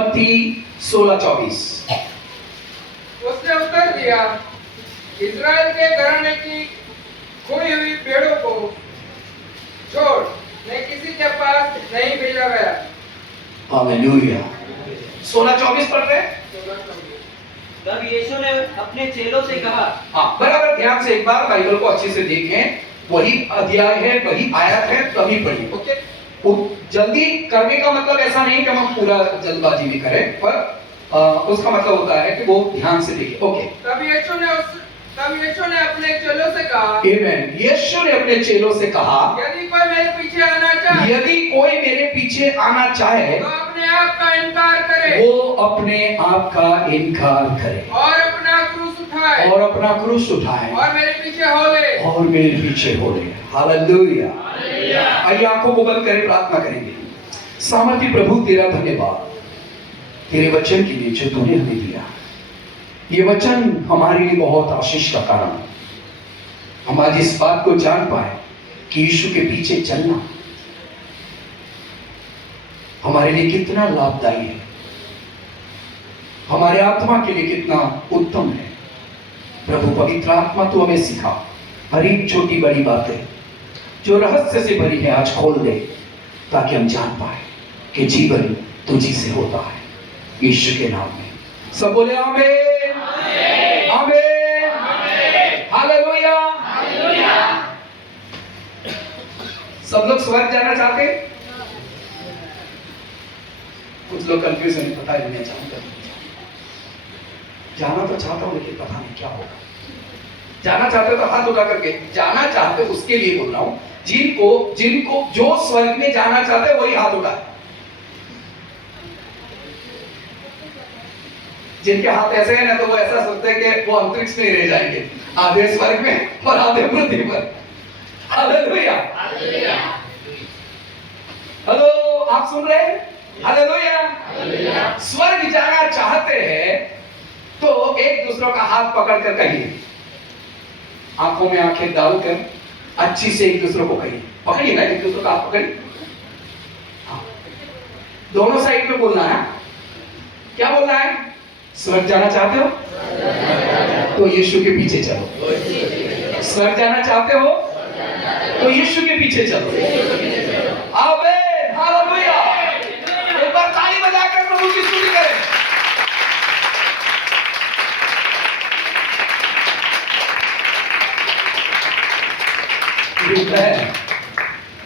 मत्ती 16:24। उसने उत्तर दिया, इस्राएल के घराने की खोई हुई भेड़ों को छोड़ मैं किसी के पास नहीं भेजा गया। हालेलुया। 16:24 पढ़ रहे हैं? तब यीशु ने अपने चेलों से कहा, हाँ, बराबर ध्यान से एक बार बाइबल को अच्छे से देखें। वही अध्याय है, वही आयत है, तभी पढ़िए। ओके, जल्दी करने का मतलब ऐसा नहीं कि हम पूरा जल्दबाजी में करें, पर उसका मतलब होता है कि वो ध्यान से देखिए। ओके, तब यीशु ने अपने चेलों से कहा, आमेन। यीशु ने अपने चेलों से कहा, यदि कोई मेरे पीछे आना चाहे, यदि कोई मेरे पीछे आना चाहे तो अपने आप का इनकार करे वो अपने आप का इनकार करे और अपना क्रूस उठाए और अपना क्रूस उठाए और मेरे पीछे हो ले। और मेरे पीछे हो ले। हालेलुया। आइए आंखों को बंद करें, प्रार्थना करेंगे। सामर्थी प्रभु, तेरा धन्यवाद तेरे वचन के लिए जो तूने हमें दिया। ये वचन हमारे लिए बहुत आशीष का कारण है। हम आज इस बात को जान पाए कि यीशु के पीछे चलना हमारे लिए कितना लाभदायी है, हमारे आत्मा के लिए कितना उत्तम है। प्रभु पवित्र आत्मा तू हमें सिखा, हर एक छोटी बड़ी बातें जो रहस्य से भरी है आज खोल दे, ताकि हम जान पाए कि जीवन तुझी से होता है। यीशु के नाम में सब बोले आमीन, आमीन, हालेलुया। सब लोग स्वर्ग जाना चाहते? कुछ लोग कंफ्यूजन, पता ही नहीं चाहते। जाना तो चाहता हूं, लेकिन पता नहीं क्या होगा। जाना चाहते तो हाथ उठा करके, जाना चाहते उसके लिए बोल रहा हूं। जिनको जो स्वर्ग में जाना चाहते वही हाथ उठाए। जिनके हाथ ऐसे हैं ना, तो वो ऐसा सोचते हैं कि वो अंतरिक्ष में रह जाएंगे, आधे स्वर्ग में और आधे पृथ्वी पर। हालेलुया, हेलो, आप सुन रहे हैं? हालेलुया। स्वर्ग जाना चाहते हैं तो एक दूसरों का हाथ पकड़ कर कहिए, आंखों में आंखें डालकर अच्छी से एक दूसरों को कहिए, पकड़िए ना, एक दूसरों का हाथ पकड़िए। हाँ, दोनों साइड में बोलना है। क्या बोलना है? स्वर्ग जाना चाहते हो तो यीशु के पीछे चलो। स्वर्ग जाना चाहते हो तो यीशु के पीछे चलो। आमीन, हालेलुया। एक बार ताली बजाकर प्रभु की स्तुति करें।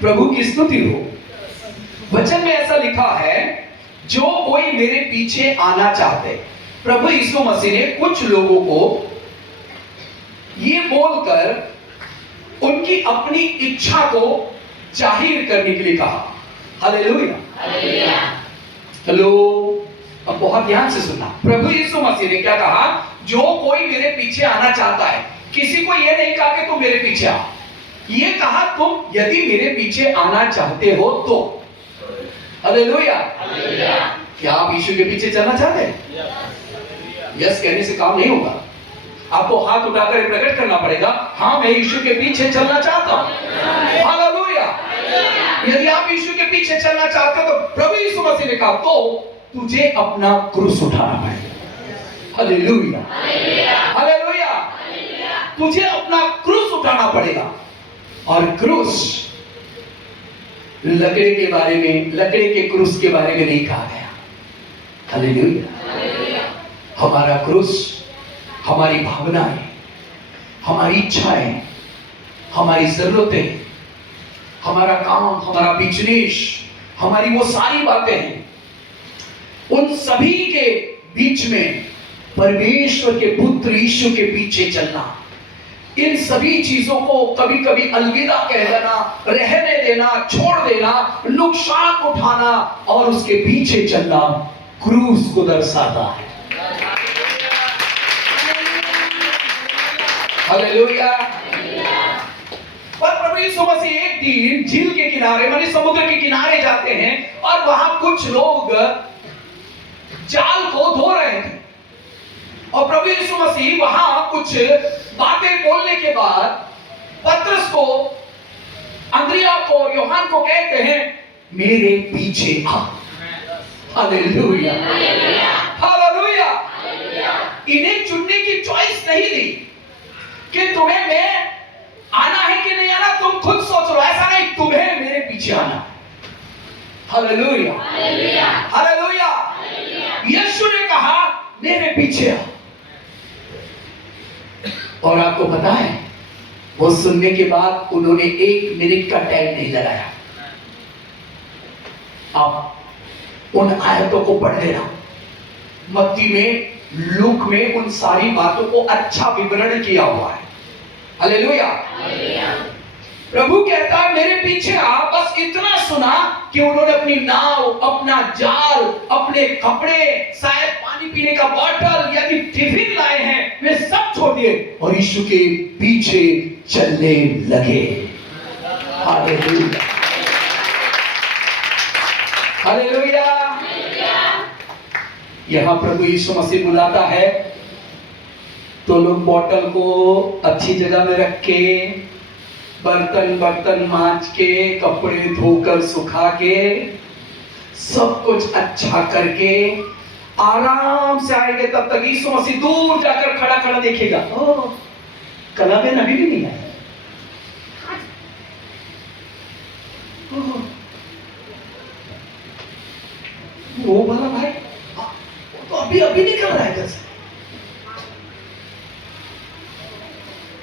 प्रभु की स्तुति हो। वचन में ऐसा लिखा है, जो कोई मेरे पीछे आना चाहते। प्रभु यीशु मसीह ने कुछ लोगों को ये बोलकर उनकी अपनी इच्छा को जाहिर करने के लिए कहा। हालेलुया, हेलो, अब बहुत ध्यान से सुनना। प्रभु यीशु मसीह ने क्या कहा? जो कोई मेरे पीछे आना चाहता है। किसी को यह नहीं कहा कि तुम मेरे पीछे आओ, ये कहा तुम यदि मेरे पीछे आना चाहते हो तो। हालेलुया। क्या आप यीशु के पीछे चलना चाहते हैं? यस कहने से काम नहीं होगा, आपको हाथ उठाकर प्रकट करना पड़ेगा, हाँ मैं यीशु के पीछे चलना चाहता हूं। हालेलुया। यदि आप यीशु के पीछे चलना चाहते हो तो प्रभु यीशु मसीह ने कहा तो तुझे अपना क्रूस उठाना पड़ेगा। Hallelujah, hallelujah. तुझे अपना क्रूस उठाना पड़ेगा। और क्रूस लकड़ी के बारे में, लकड़ी के क्रूस के बारे में नहीं कहा गया। हालेलुया। हमारा क्रूस हमारी भावनाएं, हमारी इच्छाएं, हमारी जरूरतें, हमारा काम, हमारा बिजनेस, हमारी वो सारी बातें हैं। उन सभी के बीच में परमेश्वर के पुत्र यीशु के पीछे चलना, इन सभी चीजों को कभी कभी अलविदा कह देना, रहने देना, छोड़ देना, नुकसान उठाना और उसके पीछे चलना क्रूस को दर्शाता है। हालेलुया। पर प्रभु यीशु मसीह एक दिन झील के किनारे, माने समुद्र के किनारे जाते हैं और वहां कुछ लोग जाल को धो रहे थे और प्रभु यीशु मसीह वहां कुछ बातें बोलने के बाद पतरस को, अंद्रिया को, यूहन्ना को कहते हैं मेरे पीछे आ। Hallelujah, hallelujah. इन्हें चुनने की चॉइस नहीं दी कि तुम्हें मैं आना है कि नहीं आना, तुम खुद सोच लो। ऐसा नहीं, तुम्हें मेरे पीछे आना। Hallelujah, hallelujah. यीशु ने कहा मेरे पीछे आ। और आपको पता है, वो सुनने के बाद उन्होंने 1 मिनट का टाइम नहीं लगाया। आप उन आयतों को पढ़ लेना, मत्ती में, लूक में उन सारी बातों को अच्छा विवरण किया हुआ है। हालेलुया। प्रभु कहता है मेरे पीछे आ। बस इतना सुना कि उन्होंने अपनी नाव, अपना जाल, अपने कपड़े, शायद पानी पीने का बोतल, यदि टिफिन लाए हैं, वे सब छोड़ दिए और यीशु के पीछे चलने लगे। Hallelujah, hallelujah. यहां प्रभु यीशु मसीह बुलाता है तो लोग बोतल को अच्छी जगह में रख के, बर्तन मांज के, कपड़े धोकर सुखा के, सब कुछ अच्छा करके आराम से आएंगे। तब तक यीशु मसीह दूर जाकर खड़ा खड़ा देखेगा, ओह कलाबेन अभी भी नहीं आए। वो वाला भाई वो तो अभी निकल रहा है घर से।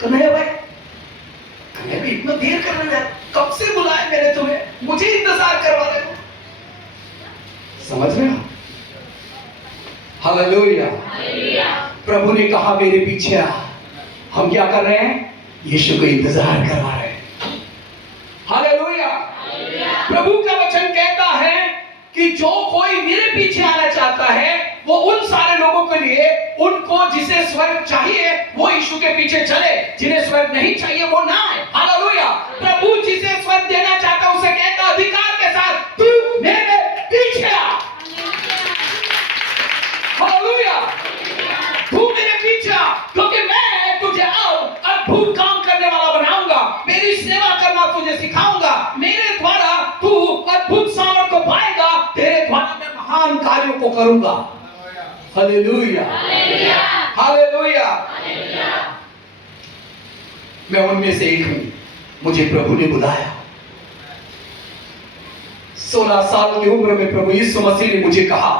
कन्हैया भाई, कन्हैया भाई इतना देर कर रहे हैं, कब से बुलाए मैंने तुम्हें, मुझे इंतजार करवा रहे हो। समझ रहे हो? हालेलुया। प्रभु ने कहा मेरे पीछे आ। हम क्या कर रहे हैं? यीशु को इंतजार करवा रहे हैं। हालेलुया। प्रभु का वचन कहता है कि जो कोई मेरे पीछे आना चाहता है, वो उन सारे लोगों के लिए, उनको जिसे स्वर्ग चाहिए वो यीशु के पीछे चले, जिन्हें स्वर्ग नहीं चाहिए वो ना आए। हालेलुया। प्रभु जिसे स्वर्ग देना चाहता है उसे कहता अधिकार के साथ, तू मेरे पीछे आ। हालेलुया। तू मेरे पीछे आ, क्योंकि मैं तुझे अद्भुत काम करने वाला बनाऊंगा, मेरी सेवा करना तुझे सिखाऊंगा, मेरे द्वारा तू अद्भुत सामर्थ को पाएगा, तेरे द्वारा मैं महान कार्यों को करूंगा। Hallelujah, hallelujah. मैं उनमें से एक हूं, मुझे प्रभु ने बुलाया। 16 साल की उम्र में प्रभु यीशु मसीह ने मुझे कहा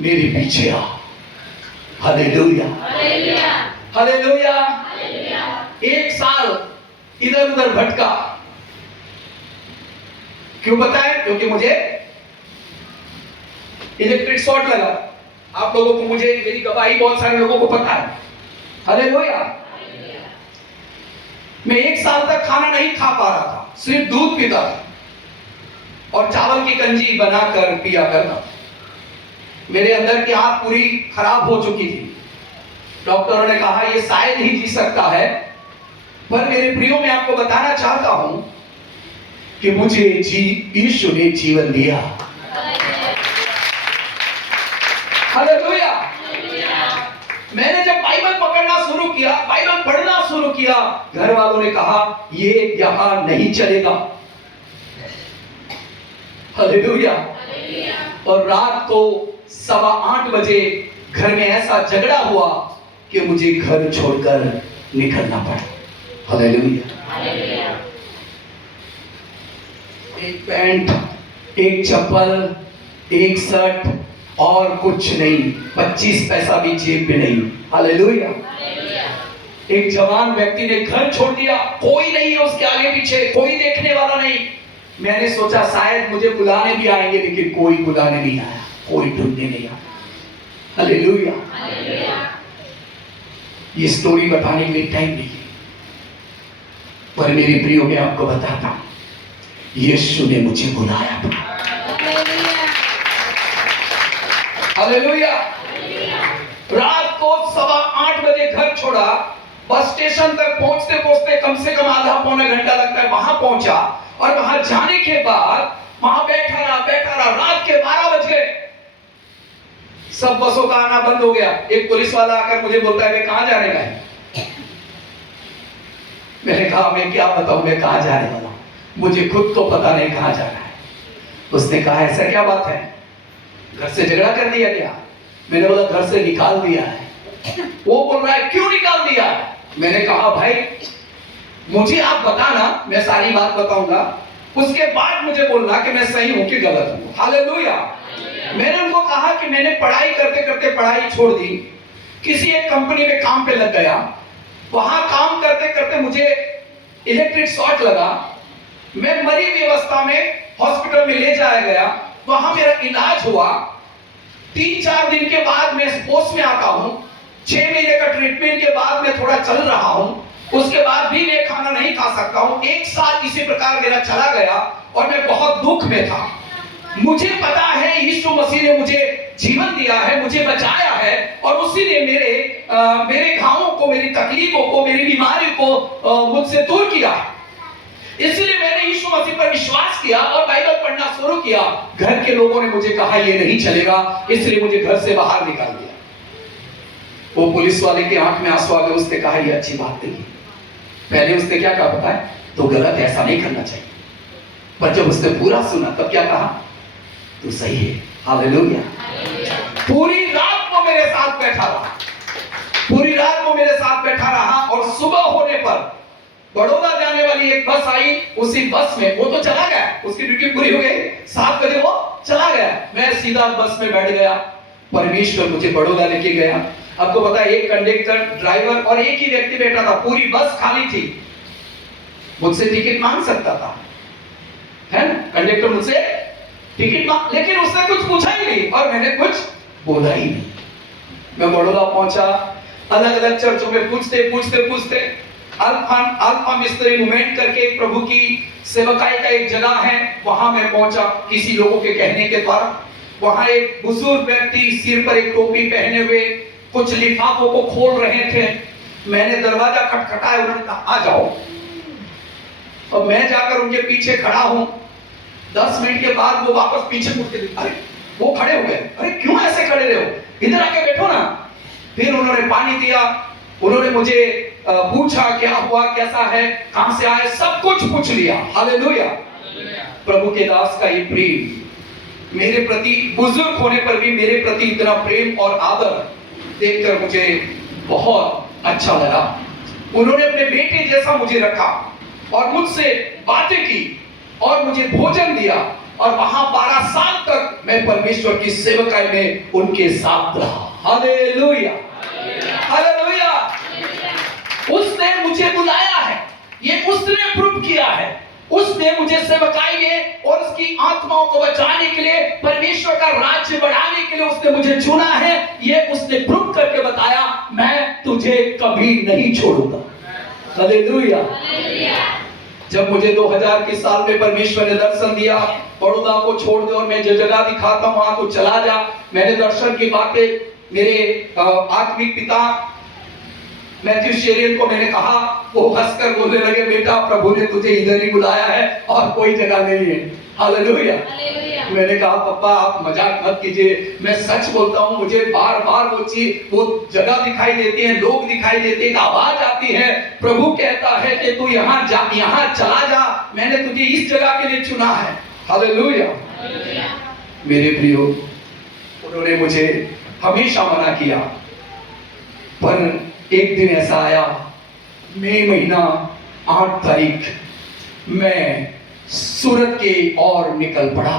मेरे पीछे आ। Hallelujah, hallelujah. 1 साल इधर उधर भटका। क्यों बताएं? क्योंकि मुझे इलेक्ट्रिक शॉर्ट लगा। आप लोगों को, मुझे, मेरी गवाही बहुत सारे लोगों को पता है। हालेलुया। मैं 1 साल तक खाना नहीं खा पा रहा था, सिर्फ दूध पीता था और चावल की कंजी बनाकर पिया करता। मेरे अंदर की आंख पूरी खराब हो चुकी थी। डॉक्टरों ने कहा ये शायद ही जी सकता है, पर मेरे प्रियो मैं आपको बताना चाहता हूं कि मुझे यीशु ने जीवन दिया। हालेलुया। मैंने जब बाइबल पकड़ना शुरू किया, बाइबल पढ़ना शुरू किया, घर वालों ने कहा ये यहां नहीं चलेगा। हालेलुया। और रात को 8:15 बजे घर में ऐसा झगड़ा हुआ कि मुझे घर छोड़कर निकलना पड़ा। हालेलुया। एक पैंट, एक चप्पल, एक शर्ट और कुछ नहीं, 25 पैसा भी जेब में नहीं। हालेलुया। एक जवान व्यक्ति ने घर छोड़ दिया, कोई नहीं है उसके आगे पीछे, कोई देखने वाला नहीं। मैंने सोचा शायद मुझे बुलाने भी आएंगे, लेकिन कोई बुलाने नहीं आया, कोई ढूंढने नहीं आया। हालेलुया। ये स्टोरी बताने के लिए टाइम नहीं है, पर मेरे प्रियो मैं आपको बताता हूं, यीशु ने मुझे बुलाया था। हालेलुया। रात को 8:15 बजे घर छोड़ा, बस स्टेशन तक पहुंचते पहुंचते कम से कम आधा पौना घंटा लगता है। वहां पहुंचा और वहां जाने के बाद वहां बैठा रहा। रात के 12 बज गए, सब बसों का आना बंद हो गया। एक पुलिस वाला आकर मुझे बोलता है वे कहां जाने का है? मैंने कहा मैं क्या बताऊं मैं कहां जाने वाला हूं, मुझे खुद को पता नहीं कहां जाना है। उसने कहा ऐसा क्या बात है? घर से झगड़ा कर दिया क्या? मैंने बोला घर से निकाल दिया है। वो बोल रहा है क्यों निकाल दिया? मैंने कहा भाई मुझे आप बताना, मैं सारी बात बताऊंगा, उसके बाद मुझे बोलना कि मैं सही हूं कि गलत हूं। हालेलुया। मैंने उनको कहा कि मैंने पढ़ाई करते करते पढ़ाई छोड़ दी, किसी एक कंपनी में काम पे लग गया, वहां काम करते करते मुझे इलेक्ट्रिक शॉर्ट लगा, मैं मरी हुई अवस्था में हॉस्पिटल में ले जाया गया, वहां मेरा इलाज हुआ। 3-4 दिन के बाद मैं होश में आता हूं, 6 महीने का ट्रीटमेंट के बाद मैं थोड़ा चल रहा हूं, उसके बाद भी मैं खाना नहीं खा सकता हूं। 1 साल इसी प्रकार मेरा चला गया और मैं बहुत दुख में था। मुझे पता है यीशु मसीह ने मुझे जीवन दिया है, मुझे बचाया है, और उसी ने मेरे घावों को, मेरी तकलीफों को, मेरी बीमारी को मुझसे दूर किया। इसलिए मैंने यीशु मसीह पर विश्वास किया और बाइबल पढ़ना शुरू किया। घर के लोगों ने मुझे कहा ये नहीं चलेगा, इसलिए मुझे घर से बाहर निकाल दिया। वो पुलिस वाले की आंख में आंसू आ गए, उसने कहा ये अच्छी बात नहीं है। पहले उसने क्या कहा पता है? तो गलत, ऐसा नहीं करना चाहिए। पर जब उसने पूरा सुना तब क्या कहा? तू सही है। हालेलुया। पूरी रात वो मेरे साथ बैठा रहा, पूरी रात वो मेरे साथ बैठा रहा, और सुबह होने पर बड़ौदा जाने वाली एक बस आई। उसी बस में वो तो चला गया, उसकी ड्यूटी पूरी हो गई, 7 बजे वो चला गया, मैं सीधा बस में बैठ गया। परमेश्वर मुझे बड़ौदा लेके गया। आपको पता है एक कंडक्टर, ड्राइवर और एक ही व्यक्ति बैठा था, पूरी बस खाली थी। मुझसे टिकट मांग सकता था, है ना? कंडक्टर मुझसे टिकट मांग, लेकिन उसने कुछ पूछा ही नहीं और मैंने कुछ बोला ही नहीं। मैं बड़ौदा पहुंचा, अलग अलग चर्चों में पूछते पूछते पूछते अल्फा मिस्त्री मूवमेंट करके एक प्रभु की सेवकाई का एक जगह है, वहां मैं पहुंचा किसी लोगों के कहने के द्वारा। वहां एक बुजुर्ग व्यक्ति सिर पर एक टोपी पहने हुए कुछ लिफाफों को खोल रहे थे। मैंने दरवाजा खटखटाया, उन्होंने कहा आ जाओ, और मैं जाकर उनके पीछे खड़ा हूं। 10 मिनट के बाद वो वापस पीछे मुड़ के देखा, अरे वो खड़े हो गए, अरे क्यों ऐसे खड़े रहे हो, इधर आके बैठो ना। फिर उन्होंने पानी दिया, उन्होंने मुझे पूछा क्या हुआ, कैसा है, कहां से आए, सब कुछ पूछ लिया। हालेलुया। प्रभु के दास का ये प्रेम मेरे प्रति, बुजुर्ग होने पर भी मेरे प्रति इतना प्रेम और आदर देखकर मुझे बहुत अच्छा लगा। उन्होंने अपने बेटे जैसा मुझे रखा और मुझसे बातें की और मुझे भोजन दिया, और वहां 12 साल तक मैं परमेश्वर की सेवकाई में उनके साथ रहा। Hallelujah, hallelujah. उसने मुझे बुलाया है, ये उसने प्रूव किया है। उसने मुझे सेवकाई में और उसकी आत्माओं को बचाने के लिए, परमेश्वर का राज्य बढ़ाने के लिए उसने मुझे चुना है। ये उसने प्रूव करके बताया, मैं तुझे कभी नहीं छोड़ूंगा। हालेलुया। जब मुझे 2000 के साल में परमेश्वर ने दर्शन दिया, बड़ौदा को छोड़ दे और मैं जो जगह दिखाता हूं वहां तो चला जा, मैंने दर्शन की बातें मेरे आत्मिक पिता मैथ्यू शेरियन को मैंने कहा, वो हंसकर बोलने लगे, बेटा प्रभु ने तुझे इधर ही बुलाया है और कोई जगह नहीं है। हालेलुया। मैंने कहा पापा आप मजाक मत कीजिए, मैं सच बोलता हूँ, मुझे बार बार वो जगह दिखाई देती है, लोग दिखाई देते हैं, आवाज आती है, प्रभु कहता है कि तू यहाँ जा, यहाँ चला जा, मैंने तुझे इस जगह के लिए चुना है। हालेलुया। मेरे प्रियो, उन्होंने मुझे हमेशा मना किया, पर एक दिन ऐसा आया, मई महीना 8 तारीख, मैं सूरत के ओर निकल पड़ा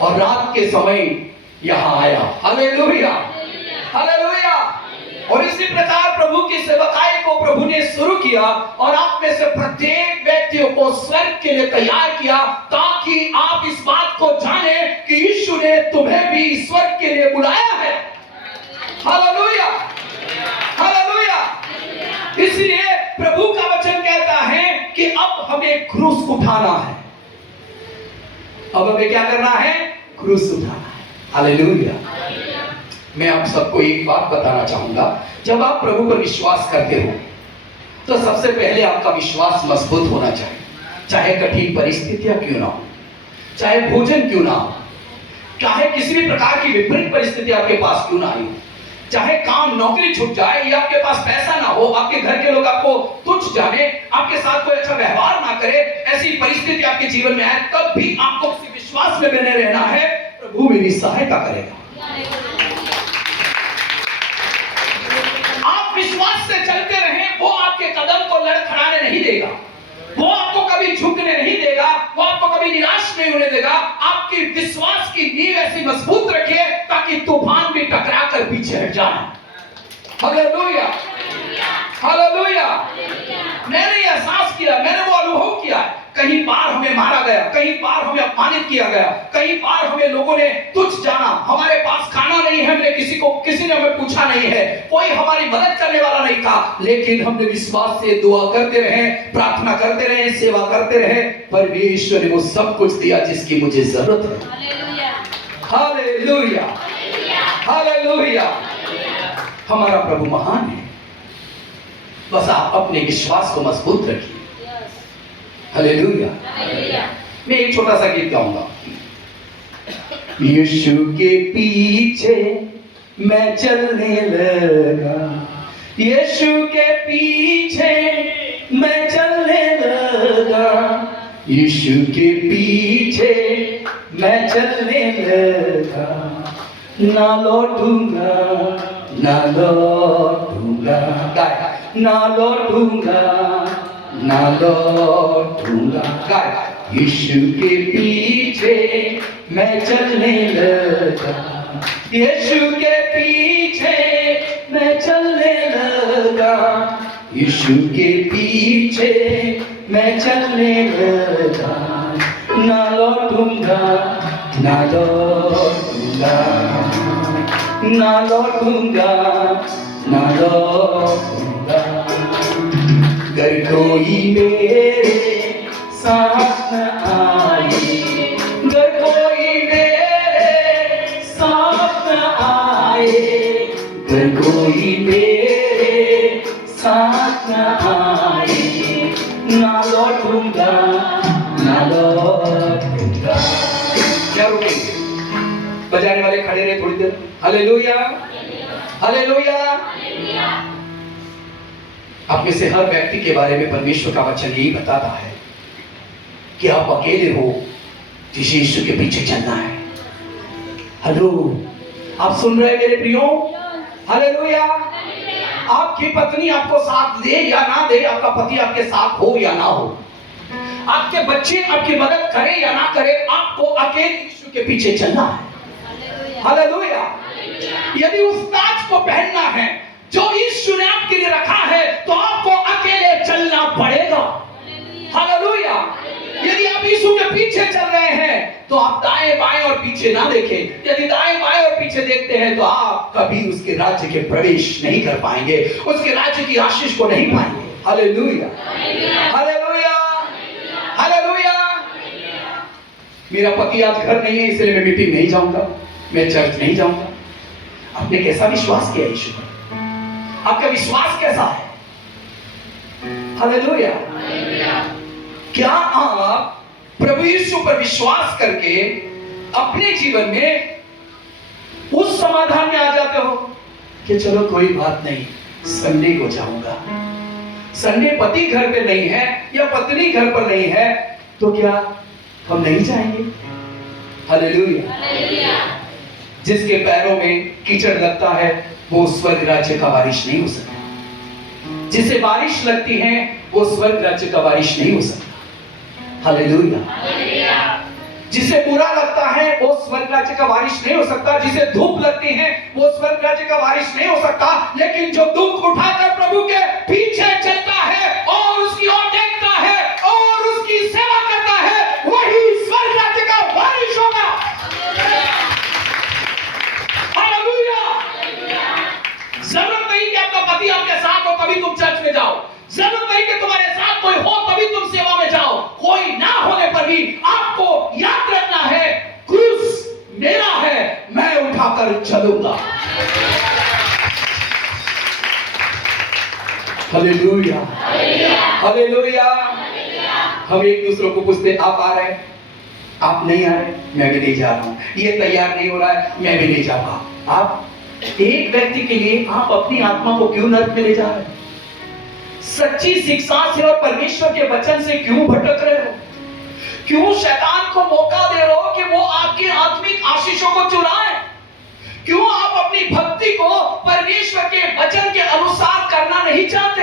और रात के समय यहां आया। Hallelujah, hallelujah. और इसी प्रकार प्रभु की सेवकाई को प्रभु ने शुरू किया और आप में से प्रत्येक व्यक्तियों को स्वर्ग के लिए तैयार किया, ताकि आप इस बात को जाने कि यीशु ने तुम्हें भी स्वर्ग के लिए बुलाया है। Hallelujah, hallelujah. इसलिए प्रभु का वचन कहता है कि अब हमें क्रूस उठाना है। अब हमें क्या करना है? क्रूस उठाना है। हालेलुया। मैं आप सबको एक बात बताना चाहूंगा, जब आप प्रभु पर विश्वास करते हो तो सबसे पहले आपका विश्वास मजबूत होना चाहिए। चाहे कठिन परिस्थितियां क्यों ना हो, चाहे भोजन क्यों ना हो, चाहे किसी भी प्रकार की विपरीत परिस्थिति आपके पास क्यों ना आई, चाहे काम नौकरी छूट जाए या आपके पास पैसा ना हो, आपके घर के लोग आपको तुच्छ जाने, आपके साथ कोई अच्छा व्यवहार ना करे, ऐसी परिस्थिति आपके जीवन में आए, तब भी आपको विश्वास में बने रहना है। प्रभु मेरी सहायता करेगा। आप विश्वास से चलते रहें, वो आपके कदम को लड़खड़ाने नहीं देगा, वो आपको कभी झुकने नहीं देगा, वो आपको कभी निराश नहीं होने देगा। आपकी विश्वास की नींव ऐसी मजबूत रखिए ताकि तूफान भी टकरा कर पीछे हट जाए। Hallelujah, hallelujah. मैंने ये एहसास किया, मैंने वो अनुभव किया। कहीं बार हमें मारा गया, कहीं बार हमें अपमानित किया गया, कहीं बार हमें लोगों ने तुच्छ जाना। हमारे पास खाना नहीं है, हमने किसी ने हमें पूछा नहीं है, कोई हमारी मदद करने वाला नहीं था, लेकिन हमने विश्वास से दुआ करते रहे, प्रार्थना करते रहे, सेवा करते रहे, परमेश्वर ने वो सब कुछ दिया जिसकी मुझे जरूरत है। Hallelujah, hallelujah. हमारा प्रभु महान है, बस आप अपने विश्वास को मजबूत रखिए। हालेलुया। मैं एक छोटा सा गीत गाऊंगा। यीशु के पीछे मैं चलने लगा, यीशु के पीछे मैं चलने लगा, यीशु के पीछे मैं चलने लगा, ना लौटूंगा, ना लौटूंगा, ना लौटूंगा, ना लौटूंगा। यीशु के पीछे मैं चलने लगा, यीशु के पीछे मैं चलने लगा, यीशु के पीछे मैं चलने लगा, ना लौटूंगा, ना लौटूंगा, ना लौटूंगा, ना लौटूंगा। अगर कोई मेरे साथ न आए, अगर कोई मेरे साथ न आए, अगर कोई मेरे साथ न आए, ना लौटूंगा, ना लौटूंगा। क्या रुकेंगे? बजाने वाले खड़े रहे थोड़ी देर। Hallelujah, hallelujah. आप में से हर व्यक्ति के बारे में परमेश्वर का वचन यही बताता है कि आप अकेले हो जिस यीशु के पीछे चलना है। हेलो, आप सुन रहे हैं मेरे प्रियो? हालेलुया। आपकी पत्नी आपको साथ दे या ना दे, आपका पति आपके साथ हो या ना हो, आपके बच्चे आपकी मदद करें या ना करें, आपको अकेले यीशु के पीछे चलना है। हालेलुया। यदि उस ताज को पहनना है जो यीशु ने आपके लिए रखा है, तो आपको अकेले चलना पड़ेगा। हालेलुया। यदि आप यीशु के पीछे चल रहे हैं तो आप दाएं बाएं और पीछे ना देखें। यदि दाएं बाएं और पीछे देखते हैं तो आप कभी उसके राज्य के प्रवेश नहीं कर पाएंगे, उसके राज्य की आशीष को नहीं पाएंगे। Hallelujah, hallelujah, hallelujah. मेरा पति आज घर नहीं है, इसलिए मैं मीटिंग नहीं जाऊंगा, मैं चर्च नहीं जाऊंगा। आपने कैसा विश्वास किया यीशु पर? आपका विश्वास कैसा है? हालेलुया। क्या आप प्रभु यीशु पर विश्वास करके अपने जीवन में उस समाधान में आ जाते हो कि चलो कोई बात नहीं, संडे को जाऊंगा। संडे पति घर पे नहीं है या पत्नी घर पर नहीं है तो क्या हम नहीं जाएंगे? हालेलुया। जिसके पैरों में कीचड़ लगता है वो स्वर्ग राज्य का वारिस नहीं हो सकता, जिसे बारिश लगती है वो स्वर्ग राज्य का वारिस नहीं हो सकता। हालेलुया। जिसे बुरा लगता है वो स्वर्ग राज्य का वारिस नहीं हो सकता, जिसे धूप लगती है वो स्वर्ग राज्य का वारिस नहीं हो सकता। लेकिन जो दुख उठाकर प्रभु के पीछे चलता है और उसकी ओर देखता है और उसकी सेवा करता है, वही स्वर्ग राज्य का वारिस होगा। जरूरत नहीं कि आपका पति आपके साथ हो तभी तुम चर्च में जाओ, जरूरत नहीं कि तुम्हारे साथ कोई हो तभी तुम सेवा में जाओ। कोई ना होने पर भी आपको याद रखना है, क्रूस मेरा है, मैं उठाकर चलूंगा। Hallelujah, hallelujah. हम एक दूसरे को पूछते, आप आ रहे हैं? आप नहीं आ रहे? मैं भी नहीं जा रहा हूं। ये तैयार नहीं हो रहा है, मैं भी नहीं जा रहा। आप एक व्यक्ति के लिए आप अपनी आत्मा को क्यों नरक में ले जा रहे हैं? सच्ची शिक्षा से और परमेश्वर के वचन से क्यों भटक रहे हो? क्यों शैतान को मौका दे रहे हो कि वो आपकी आत्मिक आशीषों को चुराए? क्यों आप अपनी भक्ति को परमेश्वर के वचन के अनुसार करना नहीं चाहते?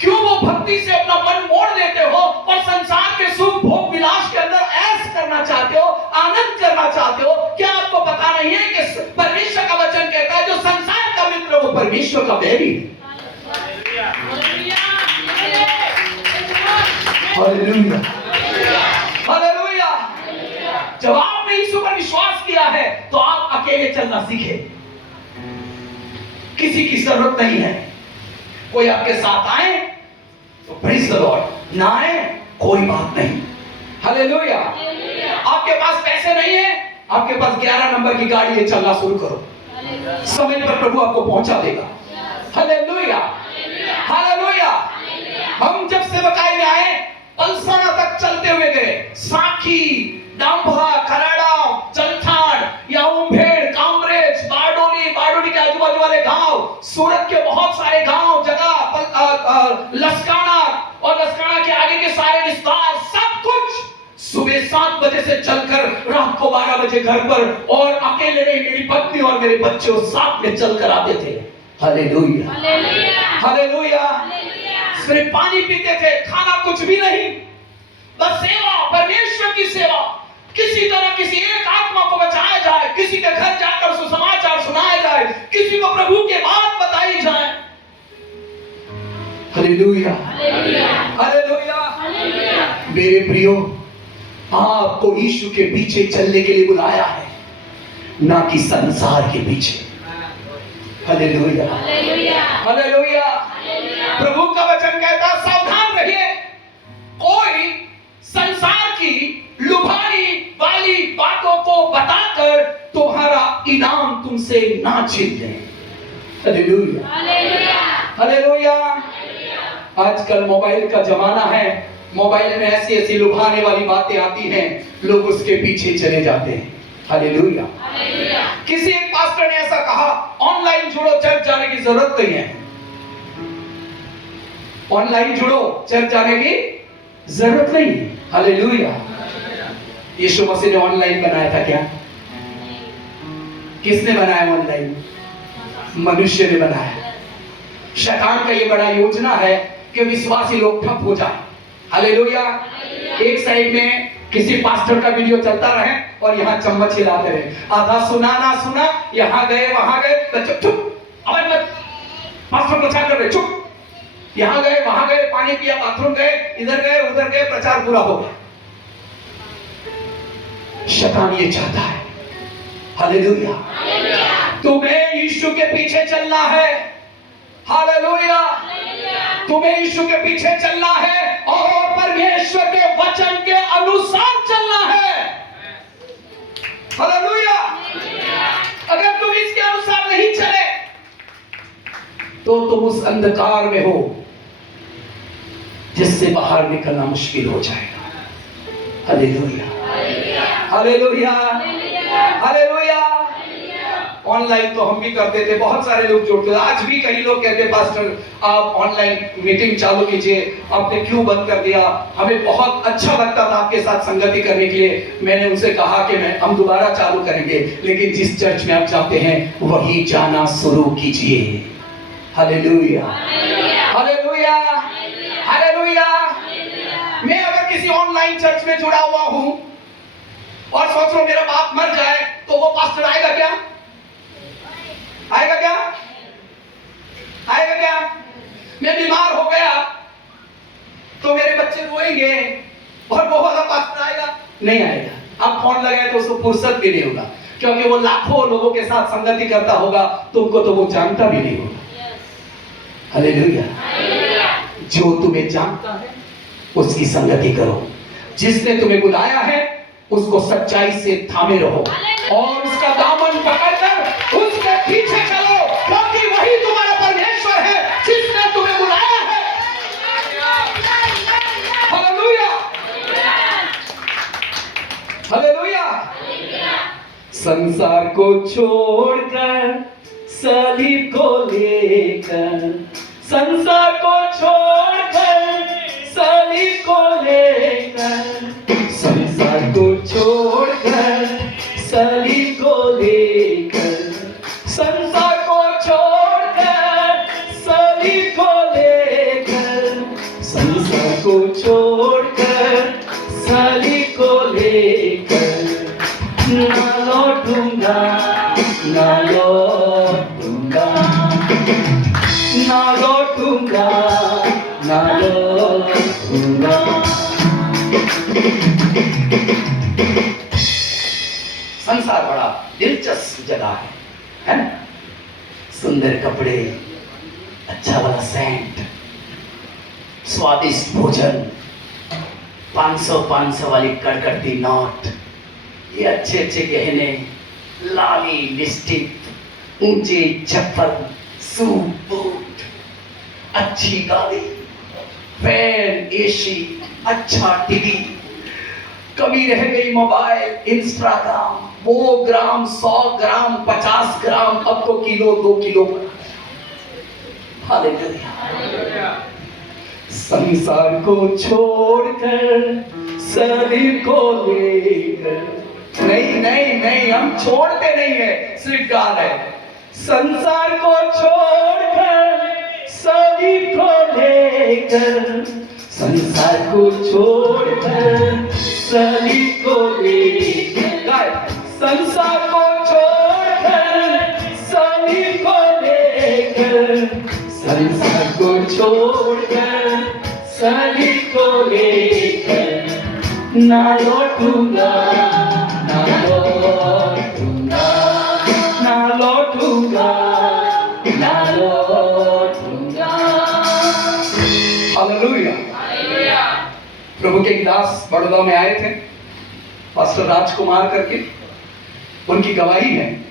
क्यों वो भक्ति से अपना मन मोड़ देते हो और संसार के सुख भोग विलास के अंदर ऐश करना चाहते हो, आनंद करना चाहते हो? क्या आपको पता नहीं है कि परमेश्वर का वचन कहता है जो संसार का मित्र वो परमेश्वर का बैरी है? Hallelujah, hallelujah. जब आपने यीशु पर विश्वास किया है तो आप अकेले चलना सीखे, किसी की जरूरत नहीं है। कोई आपके साथ आए तो प्रेज़ द लॉर्ड, ना आए कोई बात नहीं। हालेलुया। आपके पास पैसे नहीं है, आपके पास 11 नंबर की गाड़ी है, चलना शुरू करो, समय पर प्रभु आपको पहुंचा देगा। Hallelujah, hallelujah. हम जब सेवकाई में आए पलसाना तक चलते हुए गए, साखी, डांभा, खराड़ा, चलथाड़, याऊम्भेड़, कामरेज, बारडोली, बारडोली के आजू बाजू वाले गांव, सूरत के बहुत सारे गांव जगह, लसकाना और लसकाना के आगे के सारे विस्तार, सब कुछ सुबह 7 बजे से चलकर रात को 12 बजे घर पर, और अकेले नहीं, मेरी पत्नी और मेरे बच्चे साथ में चलकर आते थे। Hallelujah, hallelujah. सिर्फ पानी पीते थे, खाना कुछ भी नहीं, बस सेवा, परमेश्वर की सेवा। किसी तरह किसी एक आत्मा को बचाया जाए, किसी के घर जाकर सुसमाचार सुनाया जाए, किसी को प्रभु के बात बताई जाए। Hallelujah, hallelujah. मेरे प्रियो, आपको यीशु के पीछे चलने के लिए बुलाया है, ना कि संसार के पीछे। Hallelujah, hallelujah. प्रभु का वचन कहता है सावधान रहिए, कोई संसार की लुभाने वाली बातों को बताकर तुम्हारा इनाम तुमसे ना छीन ले। Hallelujah, hallelujah. आजकल मोबाइल का जमाना है, मोबाइल में ऐसी ऐसी लुभाने वाली बातें आती हैं, लोग उसके पीछे चले जाते हैं। हालेलुया। किसी एक पास्टर ने ऐसा कहा, ऑनलाइन जुड़ो, चर्च जाने की जरूरत नहीं है। ऑनलाइन जुड़ो, चर्च जाने की जरूरत नहीं। हालेलुया। यीशु मसीह ने ऑनलाइन बनाया था क्या? किसने बनाया ऑनलाइन? मनुष्य ने बनाया। शैतान का ये बड़ा योजना है कि विश्वासी लोग ठप हो जाए। हालेलुया। एक साइड में किसी पास्टर का वीडियो चलता रहे और यहाँ चम्मच हिलाते रहे, आधा सुना ना सुना, यहाँ गए वहां गए, चुप चुप, पास्टर प्रचार कर रहे, चुप, यहाँ गए वहां गए, पानी पिया, बाथरूम गए, इधर गए उधर गए, प्रचार पूरा हो गया। शैतान ये चाहता है। हालेलुया। तुम्हें यीशु के पीछे चलना है। हालेलुया। तुम्हें यीशु के पीछे चलना है और परमेश्वर के वचन के अनुसार चलना है। हालेलुया। अगर तुम इसके अनुसार नहीं चले तो तुम उस अंधकार में हो जिससे बाहर निकलना मुश्किल हो जाएगा। Hallelujah, hallelujah, hallelujah. ऑनलाइन तो हम भी करते थे, बहुत सारे लोग जोड़ते थे। आज भी कई लोग कहते पास्टर आप ऑनलाइन मीटिंग चालू कीजिए, आपने क्यों बंद कर दिया? हमें बहुत अच्छा लगता था आपके साथ संगति करने के लिए। मैंने उनसे कहा कि हम दोबारा चालू करेंगे, लेकिन जिस चर्च में आप जाते हैं वही जाना शुरू कीजिए। Hallelujah, hallelujah, hallelujah. मैं अगर किसी ऑनलाइन चर्च में जुड़ा हुआ हूं और सोच लो मेरा बाप मर जाए तो वो पास्टर आएगा क्या? आएगा क्या? आएगा क्या? मैं बीमार हो गया तो मेरे बच्चे रोएंगे और वो वाला पास्टर आएगा? नहीं आएगा। आप फोन लगाए तो उसको फुर्सत भी नहीं होगा, क्योंकि वो लाखों लोगों के साथ संगति करता होगा, तुमको तो वो जानता भी नहीं होगा। हालेलुया। जो तुम्हें जानता है उसकी संगति करो, जिसने तुम्हें बुलाया है उसको सच्चाई से थामे रहो और उसका दामन पकड़कर उसके पीछे चलो, क्योंकि वही तुम्हारा परमेश्वर है जिसने तुम्हें बुलाया है। Hallelujah, hallelujah. संसार को छोड़कर सलीब को लेकर, संसार को छोड़कर सलीब को लेकर, संसार को छोड़कर संसार बड़ा दिलचस्प जगह है ना? सुंदर कपड़े, अच्छा वाला सेंट, स्वादिष्ट भोजन, 500 वाली कड़कड़ती नोट, ये अच्छे अच्छे गहने, लाली लिपस्टिक, ऊंचे चप्पल, सूट बूट, अच्छी गाड़ी, फैन, एसी, अच्छा टीवी, कभी रह गई मोबाइल, इंस्टाग्राम, 2 ग्राम, 100 ग्राम, 50 ग्राम, अब तो किलो 2 किलो। हालेलुया। संसार को छोड़कर शरीर को लेकर, नहीं नहीं नहीं, हम छोड़ते नहीं है, सिर्फ गा रहे हैं। संसार को छोड़कर शरीर को लेकर, संसार को छोड़कर शरीर को लेकर, संसार को छोड़कर शरीर को लेकर, संसार को छोड़कर शरीर को लेकर, ना लौटूंगा, ना लौटूंगा, ना लौटूंगा, ना लौटूंगा। हालेलुया। प्रभु के एक दास बड़ौदा में आए थे, पास्टर राजकुमार करके, उनकी गवाही है।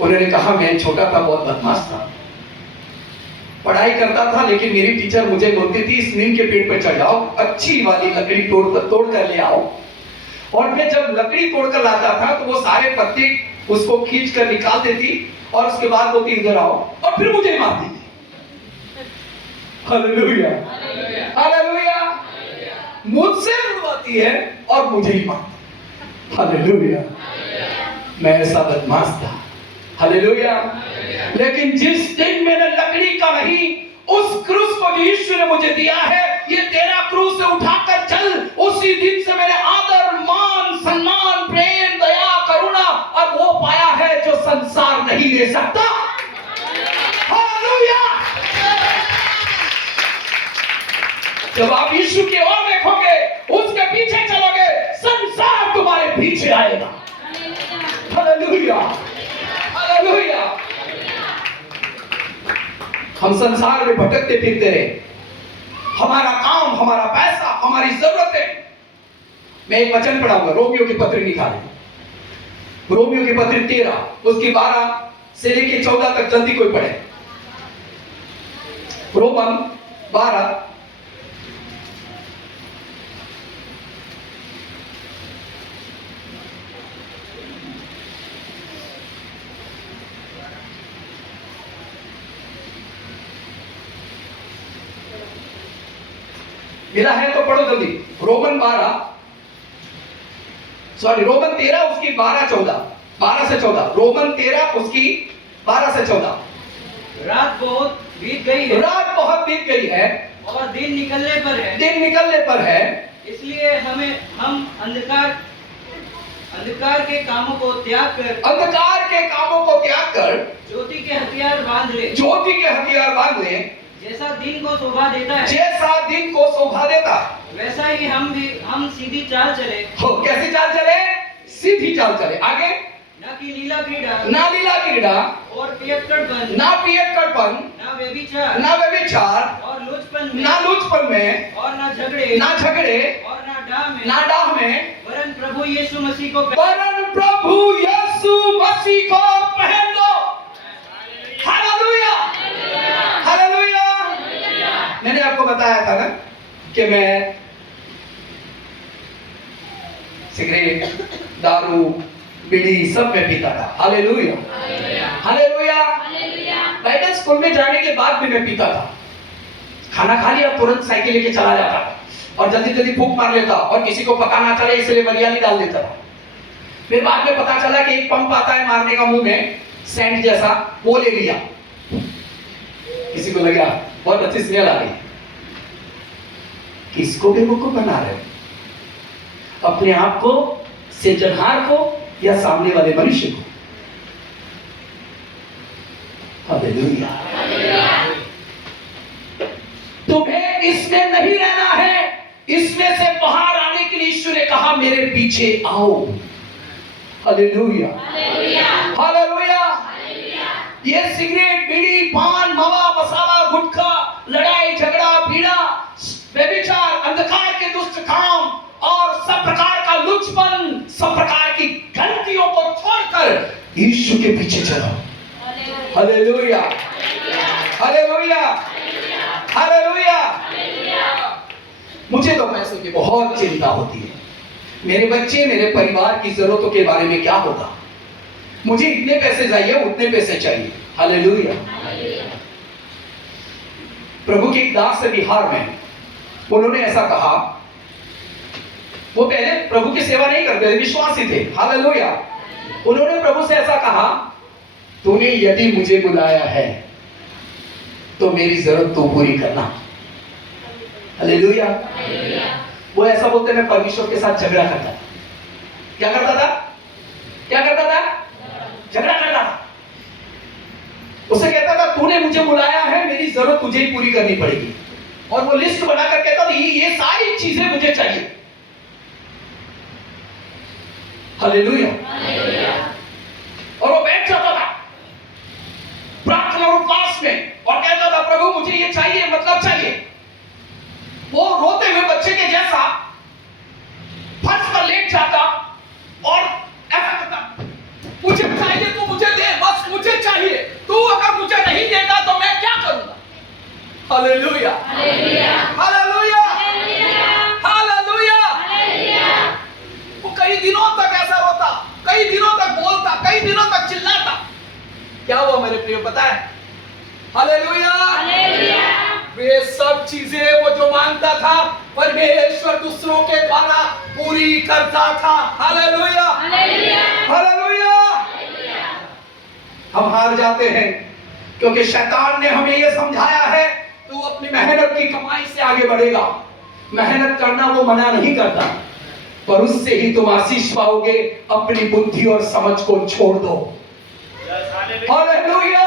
उन्होंने कहा मैं छोटा था, बहुत बदमाश था, पढ़ाई करता था, लेकिन मेरी टीचर मुझे बोलती थी इस नीम के पेड़ पर चढ़ जाओ, अच्छी वाली लकड़ी तोड़ कर ले आओ। और मैं जब लकड़ी तोड़ कर लाता था तो वो सारे पत्ते उसको खींच कर निकाल देती और उसके बाद बोलती इधर आओ, और फिर मुझे मारती थी। Hallelujah, hallelujah. मुझसे लड़वाती है और मुझे ही मारती। हालेलुया। मैं ऐसा बदमाश था। हालेलुया। लेकिन जिस दिन मैंने लकड़ी का नहीं, उस क्रूस को जो यीशु ने मुझे दिया है, ये तेरा क्रूस से उठाकर चल, उसी दिन से मैंने आदर, मान, सम्मान, प्रेम, दया, करुणा और वो पाया है जो संसार नहीं दे सकता। हालेलुया। जब आप यीशु की ओर देखोगे, उसके पीछे चलोगे, संसार तुम्हारे पीछे आएगा। Hallelujah, hallelujah. हम संसार में भटकते फिरते रहे, हमारा काम, हमारा पैसा, हमारी जरूरतें। मैं एक वचन पढ़ाऊंगा, रोमियो की पत्री निकालें, रोमियो की पत्री 13 उसकी 12 से लेके 14 तक, जल्दी कोई पढ़े। रोमन 12 मिला है तो पढ़ो जल्दी। रोमन 13 उसकी 12 से 14, रोमन 13 उसकी 12 से 14। रात बहुत बीत गई है, रात बहुत बीत गई है और दिन निकलने पर है, दिन निकलने पर है। इसलिए हम अंधकार के कामों को त्याग कर, अंधकार के कामों को त्याग कर ज्योति के हथियार बांध ले, ज्योति के हथियार बांध ले। जैसा दिन को शोभा देता है, जैसा दिन को शोभा देता, वैसा ही हम सीधी चाल चले। हो, कैसी चाल चले? सीधी चाल चले। आगे, न कि लीला क्रीड़ा, ना लीला क्रीड़ा, और पियक्कड़पन, ना पियक्कड़पन, न व्यभिचार, ना व्यभिचार, और लुचपन में, ना लुचपन में, और न झगड़े, ना झगड़े, और न डाह में, ना डाह में, वरन प्रभु यीशु मसीह को पहन लो। Hallelujah, hallelujah. मैंने आपको बताया था ना कि मैं सिगरेट, दारू, बीड़ी सब में पीता था। Hallelujah, hallelujah. बाइबल स्कूल में जाने के बाद भी मैं पीता था। खाना खा लिया, तुरंत साइकिल लेके चला जाता और जल्दी जल्दी फूंक मार लेता, और किसी को पता ना चले इसलिए बलियाली डाल देता था। फिर बाद में पता चला कि एक पंप आता है मारने का, मुंह में सेंट जैसा, वो ले लिया। किसी को लगा बहुत अच्छी स्मेल आ रही। किसको बेवकूफ बना रहे? अपने आप को, सृजनहार को, या सामने वाले मनुष्य को? हालेलुया। तुम्हें इसमें नहीं रहना है, इसमें से बाहर आने के लिए ईश्वर ने कहा मेरे पीछे आओ। Hallelujah, hallelujah. ये सिगरेट, बीड़ी, पान, मावा, मसाला, गुटखा, लड़ाई झगड़ा, पीड़ा, व्यभिचार, अंधकार के दुष्ट काम और सब प्रकार का लुचपन, सब प्रकार की गलतियों को छोड़कर यीशु के पीछे चलो। Hallelujah, hallelujah, hallelujah. मुझे तो पैसों की बहुत चिंता होती है। मेरे बच्चे, मेरे परिवार की जरूरतों के बारे में क्या होगा? मुझे इतने पैसे चाहिए, उतने पैसे चाहिए। हालेलुया। प्रभु के एक दास से बिहार में, उन्होंने ऐसा कहा, वो पहले प्रभु की सेवा नहीं करते थे, विश्वासी थे। हालेलुया। उन्होंने प्रभु से ऐसा कहा, तूने यदि मुझे बुलाया है तो मेरी जरूरत तू पूरी करना। हालेलुया। वो ऐसा बोलते, मैं परमेश्वर के साथ झगड़ा करता था। क्या करता था? क्या करता था? झगड़ा करता था। उसे कहता था, तूने मुझे बुलाया है, मेरी जरूरत तुझे ही पूरी करनी पड़ेगी। और वो लिस्ट बनाकर कहता था, ये सारी चीजें मुझे चाहिए। हालेलुया। और वो बैठ जाता था प्रार्थना और उपवास में और कहता था, प्रभु मुझे ये चाहिए, मतलब चाहिए। वो रोते हुए बच्चे के जैसा फर्श पर लेट जाता और ऐसा करता, मुझे चाहिए तो मुझे दे, बस मुझे चाहिए। तू अगर मुझे नहीं देगा तो मैं क्या करूंगा? Hallelujah, hallelujah, hallelujah. वो कई दिनों तक ऐसा रोता, कई दिनों तक बोलता, कई दिनों तक चिल्लाता। क्या हुआ मेरे प्रिय, पता है? हालेलुया। वे सब चीजें वो जो मांगता था, परमेश्वर दूसरों के द्वारा पूरी करता था। Hallelujah, hallelujah. हम हार जाते हैं क्योंकि शैतान ने हमें यह समझाया है, तू अपनी मेहनत की कमाई से आगे बढ़ेगा। मेहनत करना वो मना नहीं करता, पर उससे ही तुम आशीष पाओगे। अपनी बुद्धि और समझ को छोड़ दो। Hallelujah,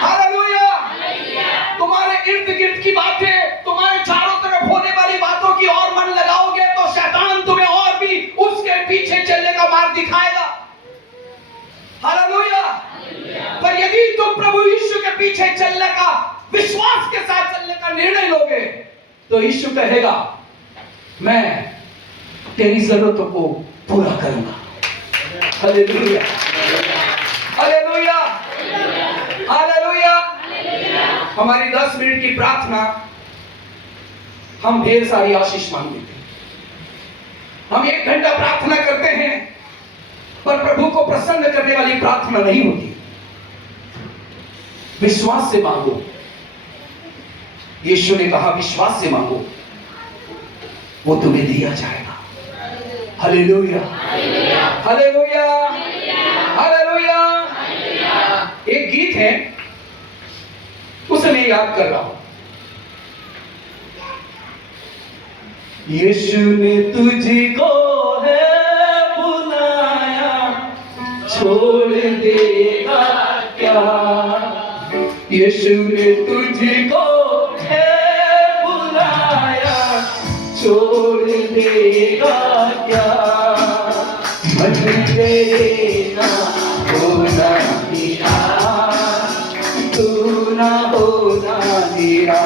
hallelujah. तुम्हारे इर्द गिर्द की बातें, तुम्हारे चारों तरफ होने वाली बातों की और मन लगाओगे तो शैतान तुम्हें और भी उसके पीछे चलने का मार्ग दिखाएगा। हालेलुया। पर यदि तुम प्रभु यीशु के पीछे चलने का, विश्वास के साथ चलने का निर्णय लोगे, तो यीशु कहेगा, मैं तेरी जरूरतों को पूरा करूंगा। Hallelujah, hallelujah, hallelujah. हमारी 10 मिनट की प्रार्थना, हम ढेर सारी आशीष मांग लेते हैं। हम 1 घंटा प्रार्थना करते हैं, पर प्रभु को प्रसन्न करने वाली प्रार्थना नहीं होती। विश्वास से मांगो। यीशु ने कहा, विश्वास से मांगो, वो तुम्हें दिया जाएगा। Hallelujah, hallelujah, hallelujah. एक गीत है, उसे मैं याद कर रहा हूं। यीशु ने तुझको है बुलाया, छोड़ देगा क्या? यीशु ने तुझको है बुलाया, छोड़ देगा क्या? मन देना होना मेरा, तू ना होना मेरा।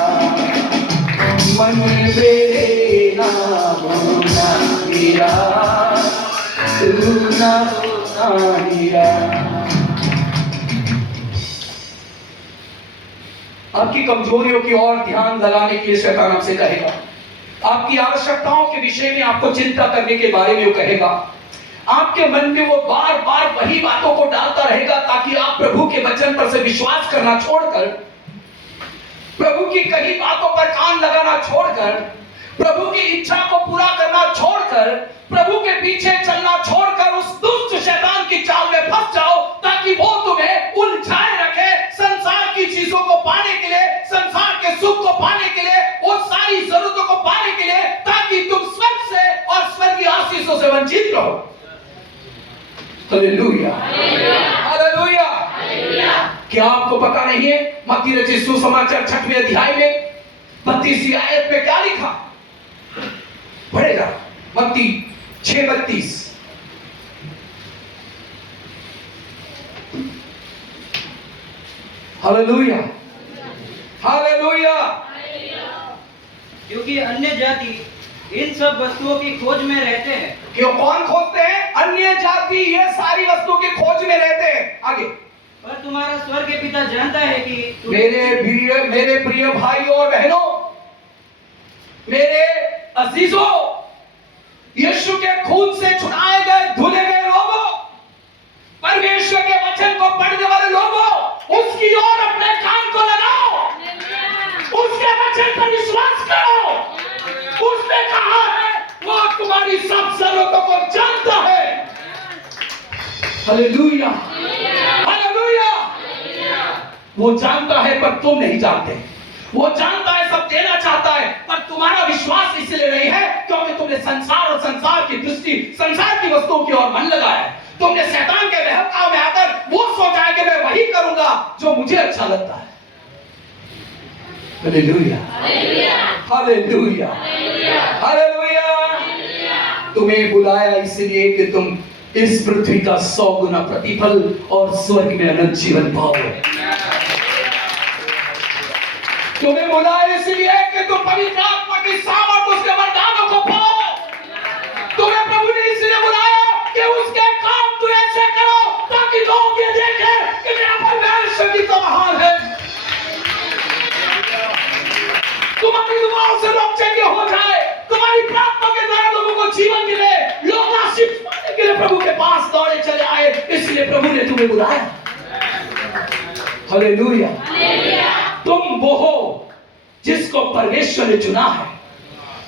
मन देना होना मेरा, तू ना होना मेरा। आपकी कमजोरियों की ओर ध्यान लगाने के लिए शैतान आपसे कहेगा, आपकी आवश्यकताओं के विषय में आपको चिंता करने के बारे में वो कहेगा। आपके मन में वो बार बार वही बातों को डालता रहेगा, ताकि आप प्रभु के वचन पर से विश्वास करना छोड़कर, प्रभु की कही बातों पर कान लगाना छोड़कर, प्रभु की इच्छा को पूरा करना छोड़कर, प्रभु के पीछे चलना छोड़कर उस दुष्ट शैतान की चाल में फंस जाओ, ताकि वो तुम्हें उलझाए रखे संसार की चीजों को पाने के लिए, संसार के सुख को पाने के लिए, वो सारी जरूरतों को पाने के लिए, ताकि तुम स्वर्ग से और स्वर्गीय आशीषों से वंचित रहो। Hallelujah, hallelujah. क्या आपको पता नहीं है मत्ती रचित सुसमाचार 6वें अध्याय में 32वीं आयत में क्या लिखा? पढ़ेगा। मत्ती 6:32। Hallelujah, hallelujah. क्योंकि अन्य जाति इन सब वस्तुओं की खोज में रहते हैं। क्यों? कौन खोजते हैं? अन्य जाति ये सारी वस्तुओं की खोज में रहते हैं। आगे, पर तुम्हारा स्वर्ग के पिता जानता है कि मेरे प्रिय भाइयों और बहनों, मेरे अजीजों, यीशु के खून से छुड़ाए गए धुले गए लोगों, परमेश्वर के वचन को पढ़ने वाले लोगों, उसकी ओर अपने कान को लगाओ, उसके वचन पर विश्वास करो। उसने कहा है वो तुम्हारी सब जरूरतों को जानता है। Hallelujah, hallelujah. वो जानता है पर तुम नहीं जानते। वो जानता है, सब देना चाहता है, पर तुम्हारा विश्वास इसलिए नहीं है क्योंकि तुमने संसार और संसार की दृष्टि, संसार की वस्तुओं की ओर मन लगाया है। तुमने शैतान के बहकावे में आकर वो सोचा है कि मैं वही करूंगा जो मुझे अच्छा लगता है। Hallelujah, hallelujah, hallelujah. तुम्हें बुलाया इसलिए कि तुम इस पृथ्वी का 100 गुना प्रतिफल और स्वर्ग में अनंत जीवन पाओ। तुम्हें बुलाया इसलिए कि तुम पवित्र आत्मा की सामर्थ, उसके वरदानों को पाओ। तुम्हें प्रभु ने इसलिए बुलाया कि उसके काम तू ऐसे करो ताकि लोग ये देखें कि मेरा परमेश्वर कितना महान है। तुम्हारी दुआओं से लोग चंगे हो जाए, तुम्हारी प्रार्थना के द्वारा लोगों को जीवन मिले, लोग आशीष पाने के लिए प्रभु के पास दौड़े चले आए, इसलिए प्रभु ने तुम्हें बुलाया। हालेलुया। तुम वो हो जिसको परमेश्वर ने चुना है।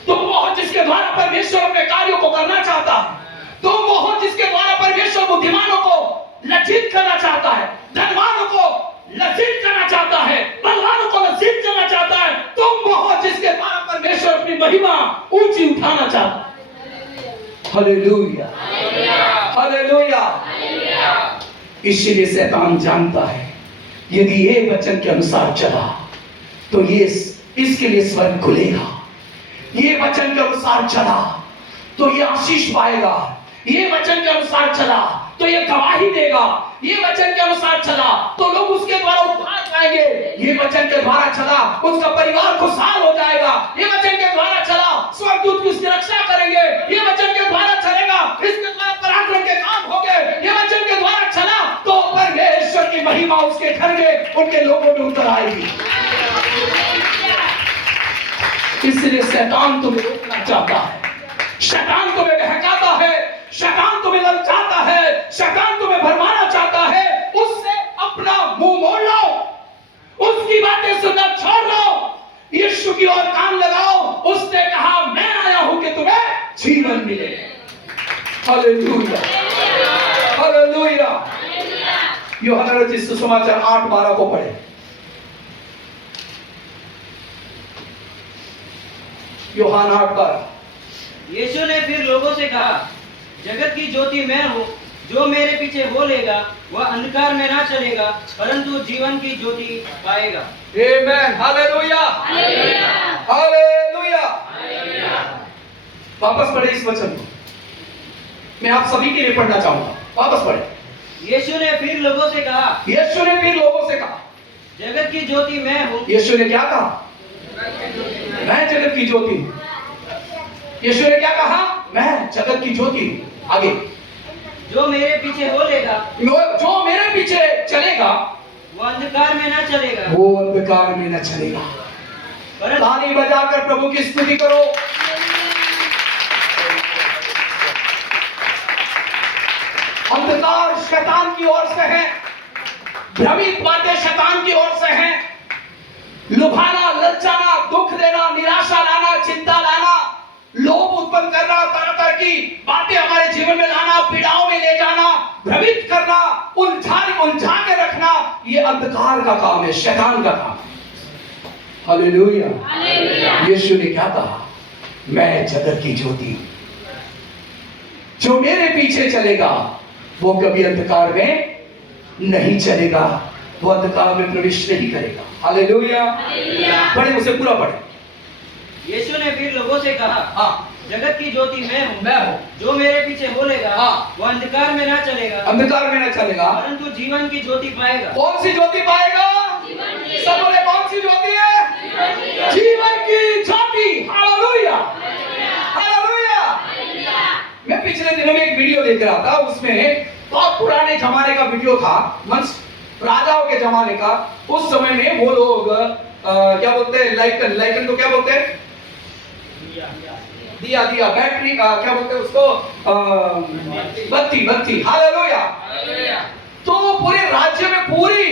तुम वो हो जिसके द्वारा परमेश्वर अपने कार्यों को करना चाहता है। तुम वो हो जिसके द्वारा परमेश्वर बुद्धिमानों को लज्जित करना चाहता है, धनवानों को लज्जित करना चाहता है, बलवानों को लज्जित करना चाहता है। तुम वो हो जिसके द्वारा परमेश्वर अपनी महिमा ऊंची उठाना चाहता है। Hallelujah, hallelujah. इसलिए शैतान जानता है यदि ये वचन के अनुसार चला तो ये इसके लिए स्वर्ग खुलेगा। ये वचन के अनुसार चला तो ये आशीष पाएगा। ये वचन के अनुसार चला तो ये गवाही देगा। ये वचन के अनुसार चला तो लोग उसके द्वारा उद्धार पाएंगे। ये वचन के द्वारा चला उसका परिवार खुशहाल हो जाएगा। ये वचन के द्वारा चला स्वर्गदूत उसकी रक्षा करेंगे। ये वचन के द्वारा चलेगा, इसके द्वारा पराक्रम के काम होंगे। ये वचन के द्वारा चला तो परमेश्वर की महिमा उसके घर में, उनके लोगों में उतर आएगी। इसलिए शैतान तुम्हें रोकना चाहता है, शैतान तुम्हें बहकाता है, शैतान तुम्हें ललचाता है, शैतान तुम्हें भरमाना चाहता है। उससे अपना मुंह मोड़ लो, उसकी बातें सुनना छोड़ लो, यीशु की ओर कान लगाओ। उसने कहा मैं आया हूं कि तुम्हें जीवन मिले। Hallelujah, hallelujah. यूहन्ना रचित सुसमाचार 8:12 को पढ़े। यूहन्ना 8:12। यीशु ने फिर लोगों से कहा, जगत की ज्योति मैं हूँ, जो मेरे पीछे वो लेगा वह अंधकार में ना चलेगा परंतु जीवन की ज्योति पाएगा। आमेन, हालेलुया, हालेलुया। वापस पढ़े इस वचन को, मैं आप सभी के लिए पढ़ना चाहूंगा। वापस पढ़े। यीशु ने फिर लोगों से कहा, यीशु ने फिर लोगों से कहा, जगत की ज्योति मैं हूँ। यीशु ने क्या कहा? मैं जगत की ज्योति हूं। यीशु ने क्या कहा? मैं जगत की ज्योति हूं। आगे, जो मेरे पीछे हो लेगा, जो मेरे पीछे चलेगा वो अंधकार में ना चलेगा, वो अंधकार में न चलेगा। ताली बजाकर प्रभु की स्तुति करो। अंधकार शैतान की ओर से है, भ्रमित बातें शैतान की ओर से हैं, लुभाना, ललचाना, दुख देना, निराशा लाना, चिंता लाना, लोभ उत्पन्न करना, तरह तरह की बातें हमारे जीवन में लाना, पीड़ाओं में ले जाना, भ्रमित करना, उलझा के रखना, ये अंधकार का काम है, शैतान का काम है। हालेलुया, यीशु ने क्या कहा? मैं जगत की ज्योति हूं। जो मेरे पीछे चलेगा वो कभी अंधकार में नहीं चलेगा, वो अंधकार में प्रवेश नहीं करेगा। हालेलुया, पढ़े, उसे पूरा पढ़े। यीशु ने फिर लोगों से कहा, हाँ, जगत की ज्योति मैं हूँ। मैं हूँ। जो मेरे पीछे बोलेगा हाँ। वो अंधकार में ना चलेगा, अंधकार में न चलेगा, परंतु जीवन की ज्योति पाएगा। कौन सी ज्योति पाएगा? सब बोले कौन सी ज्योति है? जीवन की ज्योति। Hallelujah, hallelujah. मैं पिछले दिनों में एक वीडियो देख रहा था, उसमें बहुत पुराने जमाने का वीडियो था, वंश राजाओं के जमाने का। उस समय में वो लोग क्या बोलते हैं, लाइकन, लाइकन को क्या बोलते हैं? दिया, दिया, बैटरी, क्या बोलते हैं उसको? बत्ती, बत्ती। हालेलुया। तो पूरे राज्य में पूरी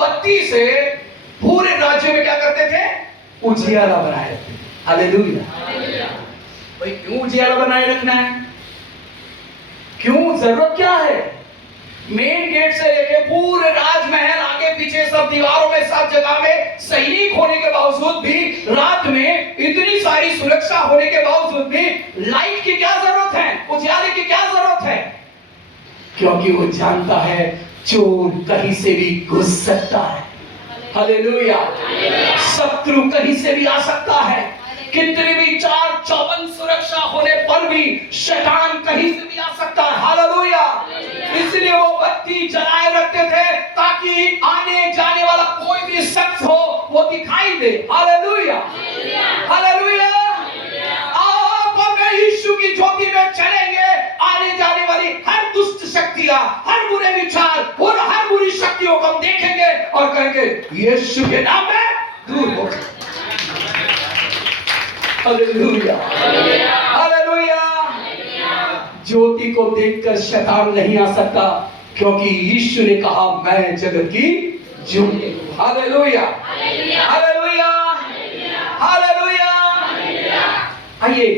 बत्ती से पूरे राज्य में क्या करते थे? उजियाला बनाए रखते। हालेलुया। भाई क्यों उजियाला बनाए रखना है? क्यों, जरूरत क्या है? मेन गेट से लेके पूरे राजमहल आगे पीछे सब दीवारों में सब जगह में सैनिक होने के बावजूद भी, रात में इतनी सारी सुरक्षा होने के बावजूद भी लाइट की क्या जरूरत है? उजियाले की क्या जरूरत है? क्योंकि वो जानता है चोर कहीं से भी घुस सकता है। हालेलुया। शत्रु कहीं से भी आ सकता है। कितनी भी चार चौबंद सुरक्षा होने पर भी शैतान कहीं से भी आ सकता है। हालेलुया। इसलिए वो बत्ती जलाए रखते थे ताकि आने जाने वाला कोई भी शख्स हो वो दिखाई दे। Hallelujah, hallelujah. आप और मैं यीशु की ज्योति में चलेंगे, आने जाने वाली हर दुष्ट शक्तियां, हर बुरे विचार और हर बुरी शक्तियों को हम देखेंगे और कहेंगे यीशु के नाम में दूर हो। Hallelujah, hallelujah. ज्योति को देखकर शैतान नहीं आ सकता, क्योंकि यीशु ने कहा मैं जगत की ज्योति हूं। Hallelujah, hallelujah, hallelujah. आइए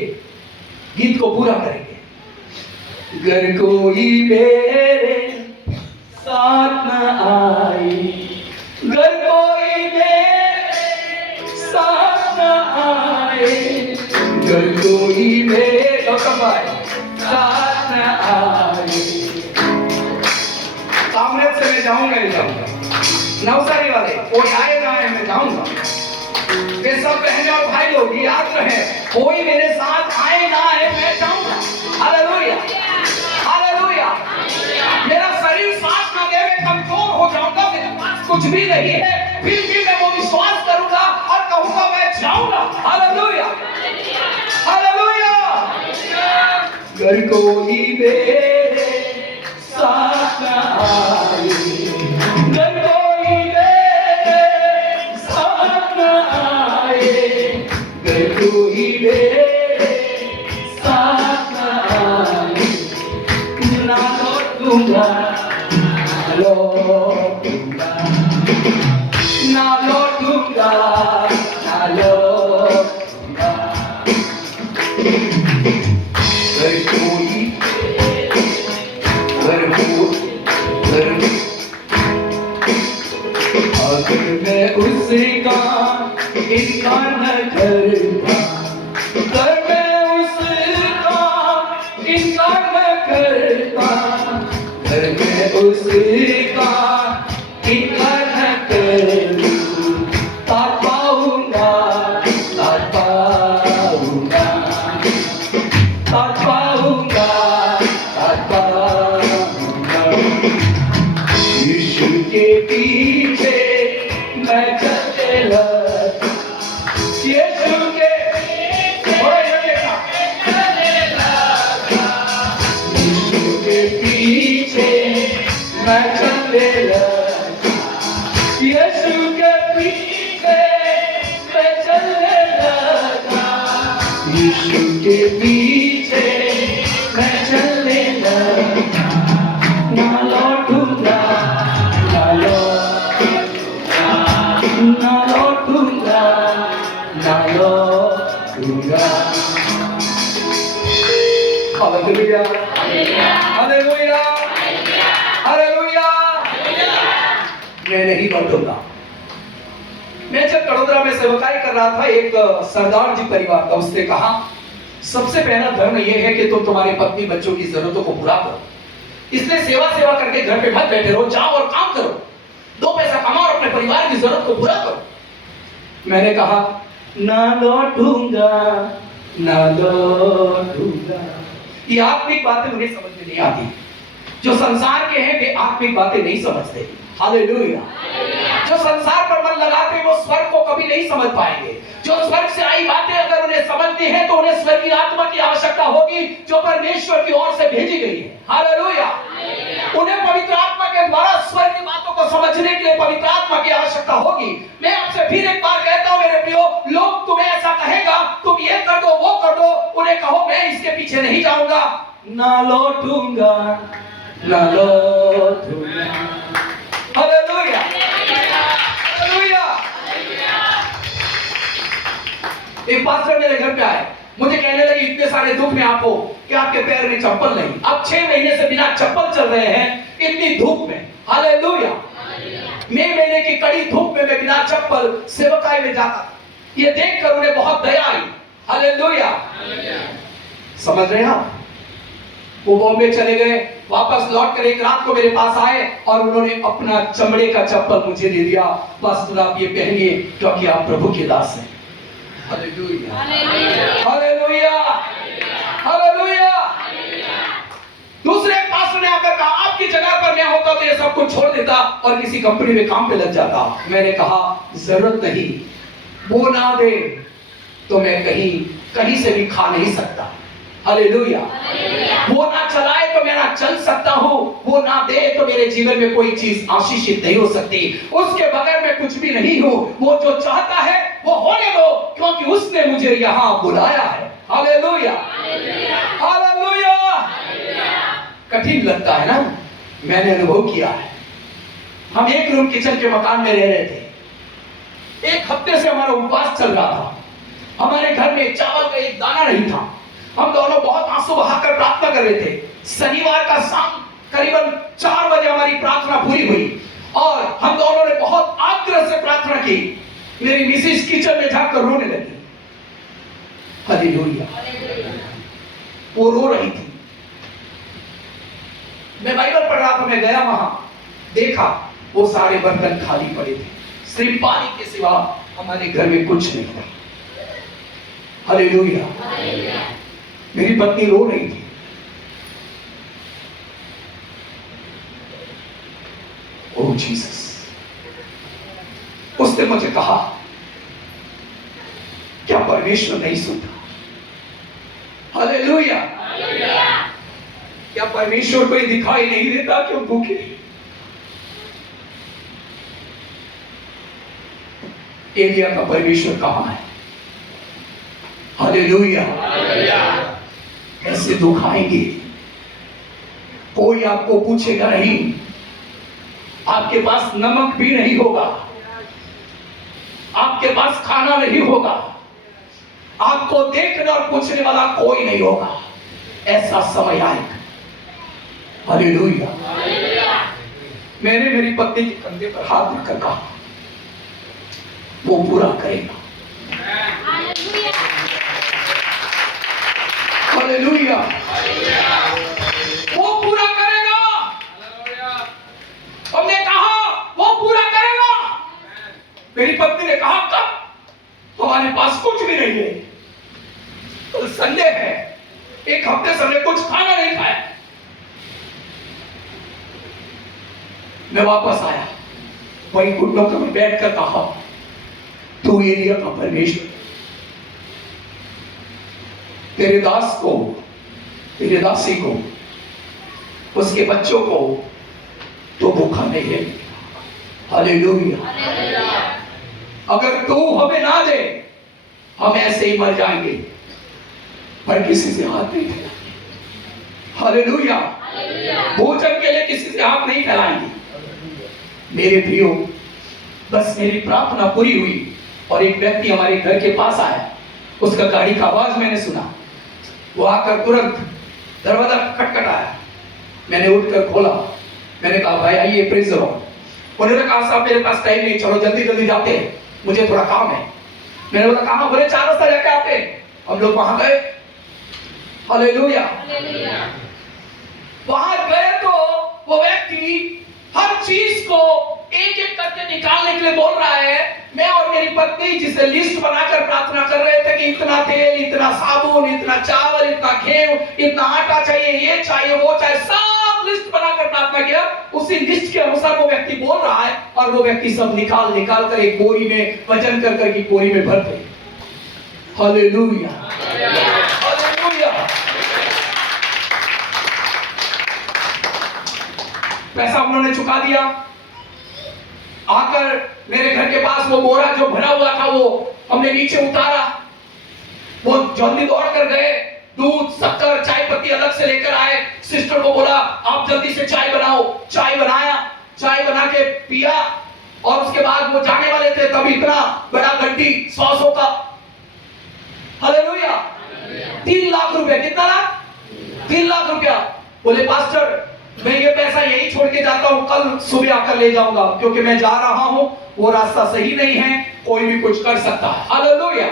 गीत को पूरा करेंगे। घर कोई मेरे साथ न आए, घर कोई मेरे साथ न आए, घर कोई मेरे साथ न आए। कामरेज से मैं जाऊंगा ही जाऊंगा, नवसारी वाले कोई आए ना आए मैं जाऊंगा। वे सब बहनें और भाई लोग याद रहे, कोई मेरे साथ आए ना आए मैं जाऊंगा। Hallelujah, hallelujah. मेरा शरीर साथ ना दे, मैं कमजोर हो जाऊंगा, मेरे पास कुछ भी नहीं है, फिर भी मैं वो विश्वास करूंगा और कहूंगा मैं जाऊंगा। Hallelujah, hallelujah. घर कोई मेरे साथ न आए, घर कोई मेरे साथ न आए, घर कोई मेरे साथ न आए, ना लौटूंगा, ना लौटूंगा, ना लौटूंगा, ना लौटूंगा। घर कोई, घर कोई, घर, अगर मैं उसका इनकार न करता, अगर मैं उसका इनकार न करता, अगर मैं उसका इनकार न करता, पाऊंगा, पाऊंगा, पाऊंगा, पाऊंगा। यीशु के पीछे मैं चलने लगा, यीशु के यीशु के पीछे मैं चलने लगा, यीशु के पीछे मैं चलने लगा, यीशु के पीछे मैं चलने लगा, ना लौटूंगा, ना लौटूंगा, ना लौटूंगा, ना लौटूंगा। Hallelujah, hallelujah, hallelujah. मैं नहीं लौटूंगा। मैं जब कड़ोदरा में सेवकाई कर रहा था, एक सरदार जी परिवार का, उसने कहा सबसे पहला धर्म यह है कि तुम तुम्हारी पत्नी बच्चों की जरूरतों को पूरा करो, इसलिए सेवा करके घर पे मत बैठे रहो, जाओ और काम करो, दो पैसा कमाओ और अपने परिवार की जरूरत को पूरा करो। मैंने कहा ना लौटूंगा, ना लौटूंगा। ये आत्मिक बातें उन्हें समझ में नहीं आती। जो संसार के हैं वे आत्मिक बातें नहीं समझते। हालेलुया। जो संसार पर मन लगाते हैं वो स्वर्ग को कभी नहीं समझ पाएंगे। जो स्वर्ग से आई बातें अगर उन्हें समझती हैं तो उन्हें स्वर्गीय आत्मा की आवश्यकता होगी जो परमेश्वर की ओर से भेजी गई है। हालेलुया। उन्हें पवित्र आत्मा के द्वारा स्वर्ग की बातों को समझने के लिए पवित्र आत्मा की आवश्यकता होगी। मैं आपसे फिर एक बार कहता हूं मेरे प्रियो, लोग तुम्हें ऐसा कहेगा तुम ये कर दो वो कर दो, उन्हें कहो मैं इसके पीछे नहीं जाऊंगा, ना लौटूंगा, ना लौटूंगा। हालेलुया। हालेलुया। एक पास्टर मेरे घर पे आए, मुझे कहने लगे इतने सारे दुख में आप हो कि आपके पैर में चप्पल नहीं, अब 6 महीने से बिना चप्पल चल रहे हैं इतनी धूप में। हालेलुया। मई महीने की कड़ी धूप में मैं बिना चप्पल सेवकाई में जाता था। ये देखकर उन्हें बहुत दया आई। हालेलुया। समझ रहे हैं आप? वो बॉम्बे चले गए, वापस लौट कर एक रात को मेरे पास आए और उन्होंने अपना चमड़े का चप्पल मुझे दे दिया। बस आप ये पहनिए क्योंकि आप प्रभु के दास हैं। हालेलुया। हालेलुया। हालेलुया। दूसरे पास्टर ने आकर कहा आपकी जगह पर मैं होता तो ये सब कुछ छोड़ देता और किसी कंपनी में काम पे लग जाता। मैंने कहा जरूरत नहीं, वो ना दे तो मैं कहीं से भी खा नहीं सकता। हालेलुया। वो ना चलाए तो मैं ना चल सकता हूँ, वो ना दे तो मेरे जीवन में कोई चीज आशीषित नहीं हो सकती। उसके बगैर मैं कुछ भी नहीं हूँ। वो जो चाहता है वो होने दो क्योंकि उसने मुझे यहाँ बुलाया है। हालेलुया। हालेलुया। कठिन लगता है ना, मैंने अनुभव किया है। हम एक रूम किचन के मकान में रह रहे थे। एक हफ्ते से हमारा उपवास चल रहा था। हमारे घर में चावल का एक दाना नहीं था। हम दोनों बहुत आंसू बहाकर प्रार्थना कर रहे थे। शनिवार का शाम करीबन 4 बजे हमारी प्रार्थना पूरी हुई और हम दोनों ने बहुत आग्रह से प्रार्थना की। मेरी मिसेस किचन में जाकर रोने लगी। हालेलुया। वो रो रही थी। मैं बाइबल पढ़ रहा था, मैं गया वहां, देखा वो सारे बर्तन खाली पड़े थे, सिर्फ पानी के सिवा हमारे घर में कुछ नहीं था। हालेलुया। मेरी पत्नी रो रही थी। ओह जीसस। उसने मुझे कहा क्या परमेश्वर नहीं सुनता? हालेलुया। क्या परमेश्वर को दिखाई नहीं देता क्यों भूखे? एलिया का परमेश्वर कहां है? हालेलुया। ऐसे दुख आएंगे, कोई आपको पूछेगा नहीं, आपके पास नमक भी नहीं होगा, आपके पास खाना नहीं होगा, आपको देखने और पूछने वाला कोई नहीं होगा। ऐसा समय आएगा। हालेलुया। मैंने मेरी पत्नी के कंधे पर हाथ रखकर कहा वो पूरा करेगा। हालेलुया। वो पूरा करेगा। हमने कहा वो पूरा करेगा। मेरी पत्नी ने कहा कब? हमारे पास कुछ भी नहीं है, तो संडे है, एक हफ्ते से हमने कुछ खाना नहीं खाया। मैं वापस आया, वही घुटनों पर बैठकर कहा तू एलिया का परमेश्वर, तेरे दास को, तेरे दासी को, उसके बच्चों को तो भूखा नहीं है। हालेलुया। अगर तू हमें ना दे हम ऐसे ही मर जाएंगे, पर किसी से हाथ नहीं फैलाएंगे। हालेलुया। भोजन के लिए किसी से हाथ नहीं फैलाएंगे। मेरे प्रियो, बस मेरी प्रार्थना पूरी हुई और एक व्यक्ति हमारे घर के पास आया। उसका गाड़ी का आवाज मैंने सुना। वो आकर तुरंत दरवाजा खटखटाया। मैंने उठकर खोला। मैंने कहा भाई आइए, प्रेज़ द लॉर्ड। उन्होंने कहा साहब मेरे पास टाइम नहीं, चलो जल्दी जल्दी जाते हैं, मुझे थोड़ा काम है। मैंने बोला कहाँ? बोले 4 रास्ता जाके आते हैं। हम लोग वहां गए। हालेलुया। वहां गए तो वो व्यक्ति हर चीज को एक एक करके निकालने के लिए बोल रहा है। मैं और मेरी पत्नी जिसे लिस्ट बनाकर प्रार्थना कर रहे थे कि इतना तेल, इतना साबुन, इतना चावल, इतना गेहूं, इतना आटा चाहिए, ये चाहिए, वो चाहिए, सब लिस्ट बनाकर प्रार्थना किया। उसी लिस्ट के अनुसार वो व्यक्ति बोल रहा है और वो व्यक्ति सब निकाल निकाल कर एक बोरी में वजन कर कर की बोरी में भर गई। Hallelujah, hallelujah. पैसा उन्होंने चुका दिया। आकर मेरे घर के पास वो बोरा जो भरा हुआ था वो हमने नीचे उतारा। वो जल्दी दौड़ कर गए, दूध, शक्कर, चाय पत्ती अलग से लेकर आए। सिस्टर को बोला आप जल्दी से चाय बनाओ। चाय बनाया, चाय बना के पिया और उसके बाद वो जाने वाले थे तब इतना बड़ा गड्डी 100 का। हालेलुया। 3 लाख रुपए। कितना लाख? 3 लाख रुपया। बोले पास्टर मैं ये पैसा यही छोड़ के जाता हूं, कल सुबह आकर ले जाऊंगा क्योंकि मैं जा रहा हूं, वो रास्ता सही नहीं है, कोई भी कुछ कर सकता है। हालेलुया।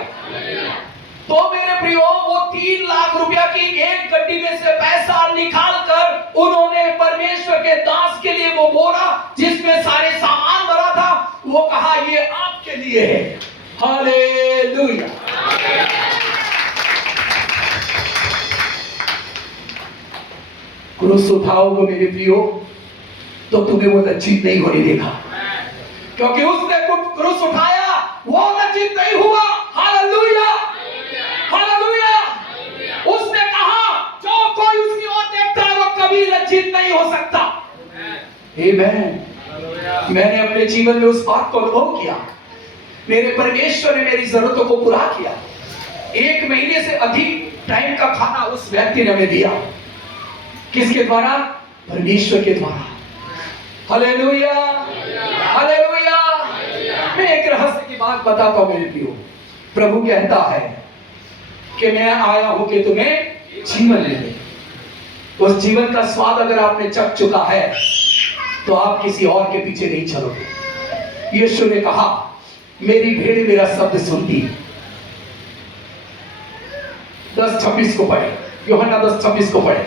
तो मेरे प्रियो वो 3 लाख रुपया की एक गड्डी में से पैसा निकाल कर उन्होंने परमेश्वर के दास के लिए वो बोरा जिसमें सारे सामान भरा था वो कहा ये आपके लिए है। हालेलुया। क्रूस उठाओगे मेरे प्रियो तो तुम्हें वो लज्जित नहीं होने देगा, क्योंकि उसने क्रूस उठाया, वो लज्जित नहीं हुआ। Hallelujah, hallelujah. उसने कहा जो कोई उसकी ओर देखता है वो कभी लज्जित नहीं हो सकता। आमेन। मैंने अपने जीवन में उस बात को अनुभव किया। मेरे परमेश्वर ने मेरी जरूरतों को पूरा किया। 1 महीने से अधिक टाइम का खाना उस व्यक्ति ने हमें दिया। किसके द्वारा? परमेश्वर के द्वारा। Hallelujah, hallelujah. मैं एक रहस्य की बात बताता हूं मेरे प्रियो। प्रभु कहता है कि मैं आया हूं कि तुम्हें जीवन ले। उस जीवन का स्वाद अगर आपने चख चुका है तो आप किसी और के पीछे नहीं चलोगे। यीशु ने कहा मेरी भेड़ मेरा शब्द सुनती। 10:26 को पढ़े, यूहन्ना 10:26 को पढ़े।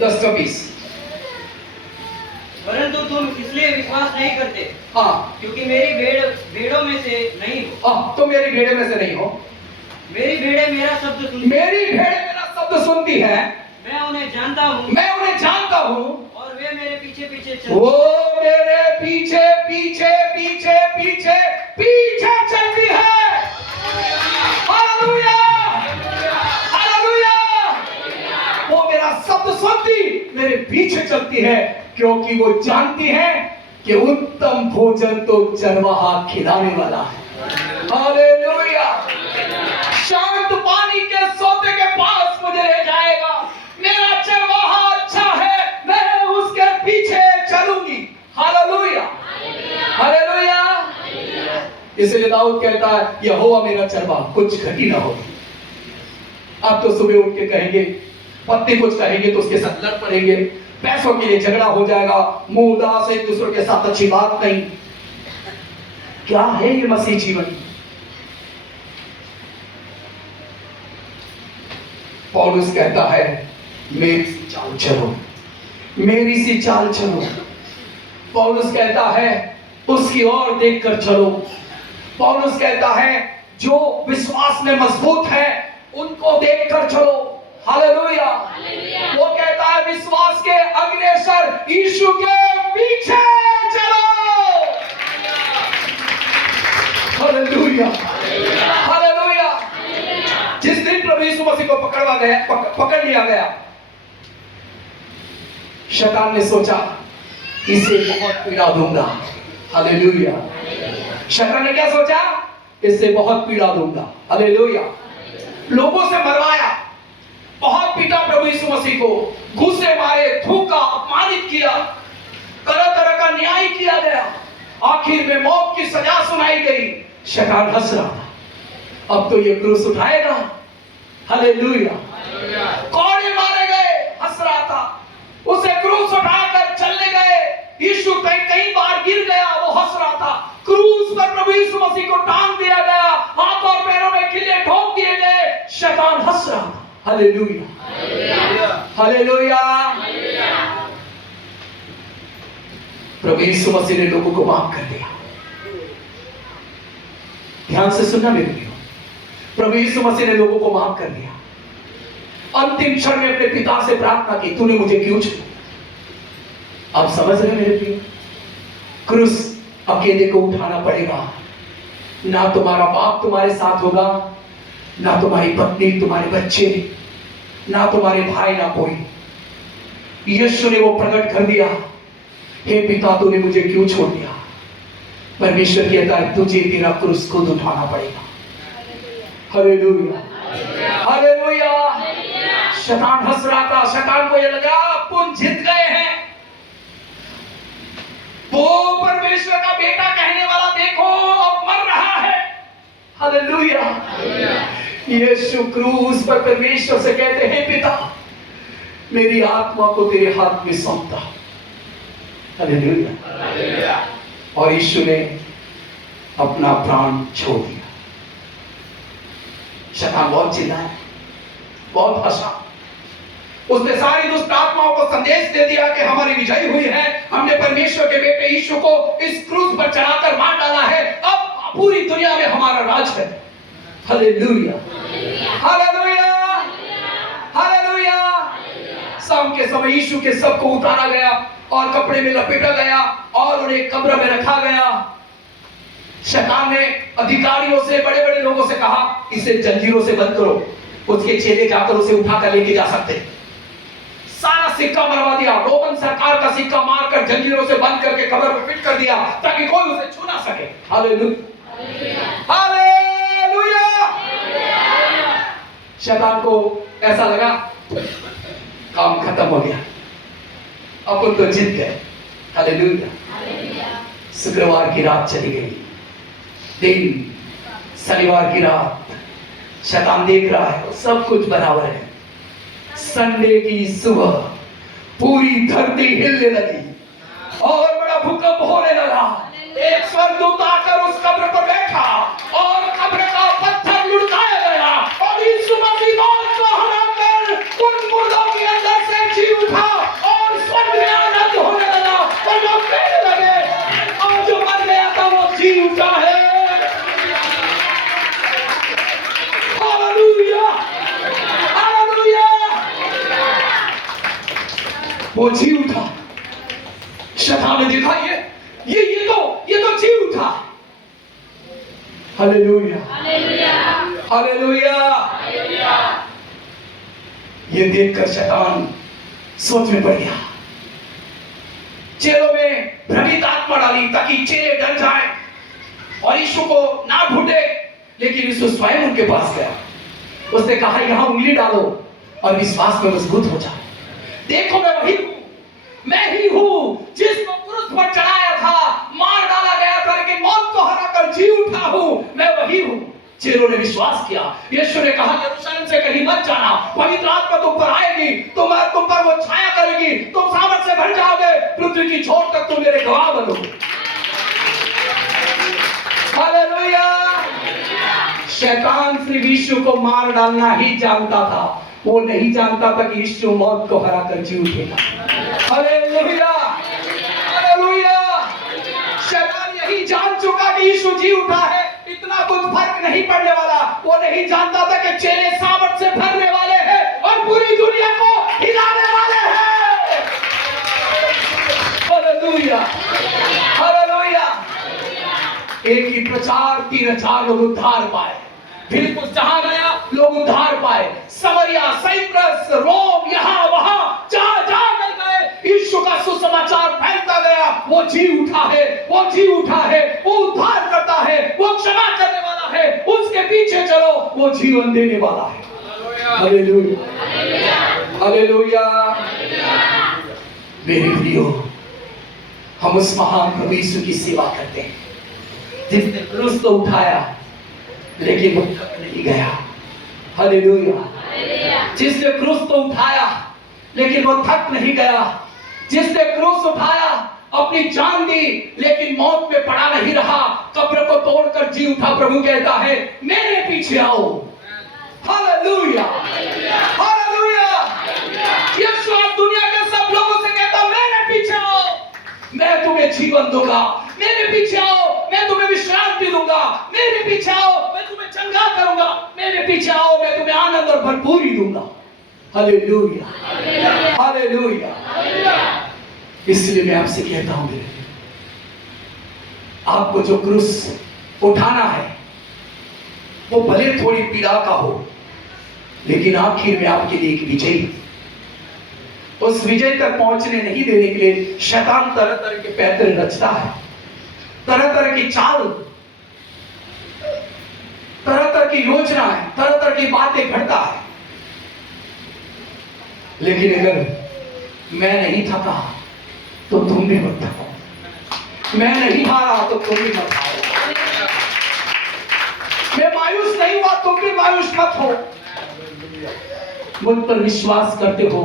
10:26। परंतु तुम इसलिए विश्वास नहीं करते हाँ, क्योंकि मेरी भेड़ों में से नहीं हो। तो मेरी भेड़े में से नहीं हो। मेरी भेड़ें मेरा शब्द सुनती, मेरी भेड़ मेरा शब्द सुनती है, मैं उन्हें जानता हूँ, मैं उन्हें जानता हूँ और वे मेरे पीछे पीछे चलती। वो मेरे पीछे पीछे पीछे पीछे पीछे चलती है। Hallelujah, hallelujah. वो मेरा शब्द सुनती, मेरे पीछे चलती है, क्योंकि वो जानती है कि उत्तम भोजन तो चरवाहा खिलाने वाला है। हालेलुया। शांत पानी के सोते के पास मुझे ले जाएगा। मेरा चरवाहा अच्छा है, मैं उसके पीछे चलूंगी। Hallelujah, hallelujah. इसलिए दाऊद कहता है यहोवा मेरा चरवाहा, कुछ घटी ना हो। आप तो सुबह उठ के कहेंगे, पत्नी कुछ कहेंगे तो उसके साथ लड़ पड़ेंगे, पैसों के लिए झगड़ा हो जाएगा, मुंह उदास, एक दूसरे के साथ अच्छी बात नहीं। क्या है ये मसीह जीवन? पौलुस कहता है मेरी सी चाल चलो, मेरी सी चाल चलो। पौलुस कहता है उसकी ओर देखकर चलो। पौलुस कहता है जो विश्वास में मजबूत है उनको देखकर चलो। हालेलुया। वो कहता है विश्वास के अग्रसर यीशु के पीछे चलो। Hallelujah, hallelujah. जिस दिन प्रभु यीशु मसीह को पकड़ लिया गया, शैतान ने सोचा इसे बहुत पीड़ा दूंगा। हालेलुया। शैतान ने क्या सोचा? इससे बहुत पीड़ा दूंगा। हालेलुया। लोगों से मरवाया, बहुत पीटा प्रभु यीशु मसीह को, घूसे मारे, थूका, अपमानित किया, तरह तरह का न्याय किया गया। आखिर में मौत की सजा सुनाई गई। शैतान हंस रहा था, अब तो ये क्रूस उठाएगा। हालेलुया। कोड़े मारे गए, हंस रहा था। उसे क्रूस उठाकर चलने गए। यीशु कई बार गिर गया, वो हंस रहा था। क्रूस पर प्रभु यीशु मसीह को टांग दिया गया, हाथ और पैरों में किले ठोक दिए गए। शैतान हंस रहा था। Hallelujah, hallelujah. प्रभु यीशु मसीह ने लोगों को माफ कर दिया। ध्यान से सुनना मेरे प्रियो, प्रभु यीशु मसीह ने लोगों को माफ कर दिया। अंतिम क्षण में अपने पिता से प्रार्थना की, तूने मुझे क्यों छोड़ा। आप समझ रहे मेरे प्रियो, क्रूस अकेले को उठाना पड़ेगा। ना तुम्हारा बाप तुम्हारे साथ होगा, ना तुम्हारी पत्नी, तुम्हारे बच्चे, ना तुम्हारे भाई, ना कोई। यीशु ने वो प्रकट कर दिया, हे पिता तूने मुझे क्यों छोड़ दिया। परमेश्वर कहता है तुझे तेरा क्रूस खुद उठाना पड़ेगा। Hallelujah, hallelujah. शैतान हंस रहा था, शैतान को ये लगा अपन जीत गए हैं। वो परमेश्वर का बेटा कहने वाला देखो अब मर रहा है। हालेलुया। यीशु क्रूस पर परमेश्वर से कहते हैं पिता मेरी आत्मा को तेरे हाथ में सौंपता। हालेलुया। और यीशु ने अपना प्राण छोड़ दिया। शैतान बहुत चिल्लाया, बहुत हंसा। उसने सारी दुष्ट आत्माओं को संदेश दे दिया कि हमारी विजय हुई है, हमने परमेश्वर के बेटे यीशु को इस क्रूस पर चढ़ाकर मार डाला है, अब पूरी दुनिया में हमारा राज है। Hallelujah, hallelujah, hallelujah. शाम के समय यीशु के सब को उतारा गया और कपड़े में लपेटा गया और उन्हें कब्र में रखा गया। शैतान ने अधिकारियों से, बड़े बड़े लोगों से कहा इसे जंजीरों से बंद करो। उसके चेले जाकर उसे उठाकर लेके जा सकते। सारा सिक्का मरवा दिया, रोमन सरकार का सिक्का मारकर जंजीरों से बंद करके कब्र में फिट कर दिया ताकि कोई उसे छू ना सके। Hallelujah, hallelujah. शैतान को ऐसा लगा काम खत्म हो गया, अपन तो जीत गए। हालेलुया। शुक्रवार की रात चली गई, दिन शनिवार की रात, शैतान देख रहा है सब कुछ बराबर है। संडे की सुबह पूरी धरती हिलने लगी और बड़ा भूकंप होने लगा। एक स्वर्गदूत आकर उस कब्र पर बैठा और कब्र का पत्थर लुढ़काया गया और यीशु मसीह मौत को हराकर उन मुर्दों के अंदर से जी उठा और स्वर्ग में आनंद होने लगा। और लोग कहने लगे और जो मर गया था वो जी उठा है। Hallelujah, hallelujah. वो जी उठा। शैतान ने देखा ये तो जी उठा। Hallelujah, hallelujah, hallelujah. ये देखकर शैतान सोच में पड़ गया। चेलों में भ्रमित आत्मा डाली ताकि चेले डर जाए और यीशु को ना ढूंढे। लेकिन यीशु स्वयं उनके पास गया। उसने कहा यहां उंगली डालो और विश्वास में मजबूत हो जाओ। देखो मैं वही हूं, मैं ही हूं जिसको क्रूस पर चढ़ाया था, मार डाला गया था, लेकिन मौत को हराकर जी उठा हूं, मैं वही हूं। चेलों ने विश्वास किया। यीशु ने कहा यरूशलेम से कहीं मत जाना, पवित्र आत्मा तुम पर आएगी, तुम पर वो छाया करेगी, तुम सामर्थ से भर जाओगे, पृथ्वी की छोर तक तुम मेरे गवाह बनोगे। हालेलुया। शैतान सिर्फ यीशु को मार डालना ही जानता था, वो नहीं जानता था कि यीशु मौत को हराकर जी उठेगा। Hallelujah, hallelujah. शैतान यही जान चुका कि यीशु जी उठा है, इतना कुछ फर्क नहीं पड़ने वाला। वो नहीं जानता था कि चेले सामर्थ से भरने वाले हैं और पूरी दुनिया को हिलाने वाले हैं। Hallelujah, hallelujah. एक ही प्रचार 3000 लोग उद्धार पाए। फिलिप्पुस जहां गया लोग उद्धार पाए। समरिया, साइप्रस, रोम, यहां वहां जहां जहां गए यीशु का सुसमाचार फैलता गया। वो जी उठा है, वो जी उठा है, वो उद्धार करता है, वो क्षमा करने वाला है। उसके पीछे चलो, वो जीवन देने वाला है। Hallelujah, hallelujah. मेरे प्रियो, हम उस महान प्रभु यीशु की सेवा करते हैं जिसने क्रूस तो उठाया लेकिन वो थक नहीं गया। हालेलुया। जिसने क्रूस तो उठाया लेकिन वो थक नहीं गया। जिसने क्रूस उठाया, अपनी जान दी, लेकिन मौत में पड़ा नहीं रहा, कब्र को तोड़कर जी उठा। प्रभु कहता है मेरे पीछे आओ। Hallelujah, hallelujah. यीशु आज दुनिया के सब लोगों से कहता मेरे पीछे आओ, मैं तुम्हें तुम्हें जीवन दूंगा। मेरे पीछे आओ, मैं तुम्हें विश्रांति दूंगा। मेरे पीछे आओ, मैं तुम्हें चंगा करूंगा। मेरे पीछे आओ, मैं तुम्हें आनंद और भरपूरी दूंगा। Hallelujah, hallelujah. इसलिए मैं आपसे कहता हूं, मेरे आपको जो क्रूस उठाना है वो भले थोड़ी पीड़ा का हो, लेकिन आखिर में आपके लिए एक विजय, उस विजय तक पहुंचने नहीं देने के लिए शैतान तरह तरह के पैतरे रचता है, तरह तरह की चाल, तरह तरह की योजना है, तरह तरह की बातें घड़ता है। लेकिन अगर मैं नहीं थका तो तुम भी मत थको, मैं नहीं हारा तो तुम भी मत हारो, मैं मायूस नहीं हुआ तुम भी मायूस मत हो। मुझ पर विश्वास करते हो,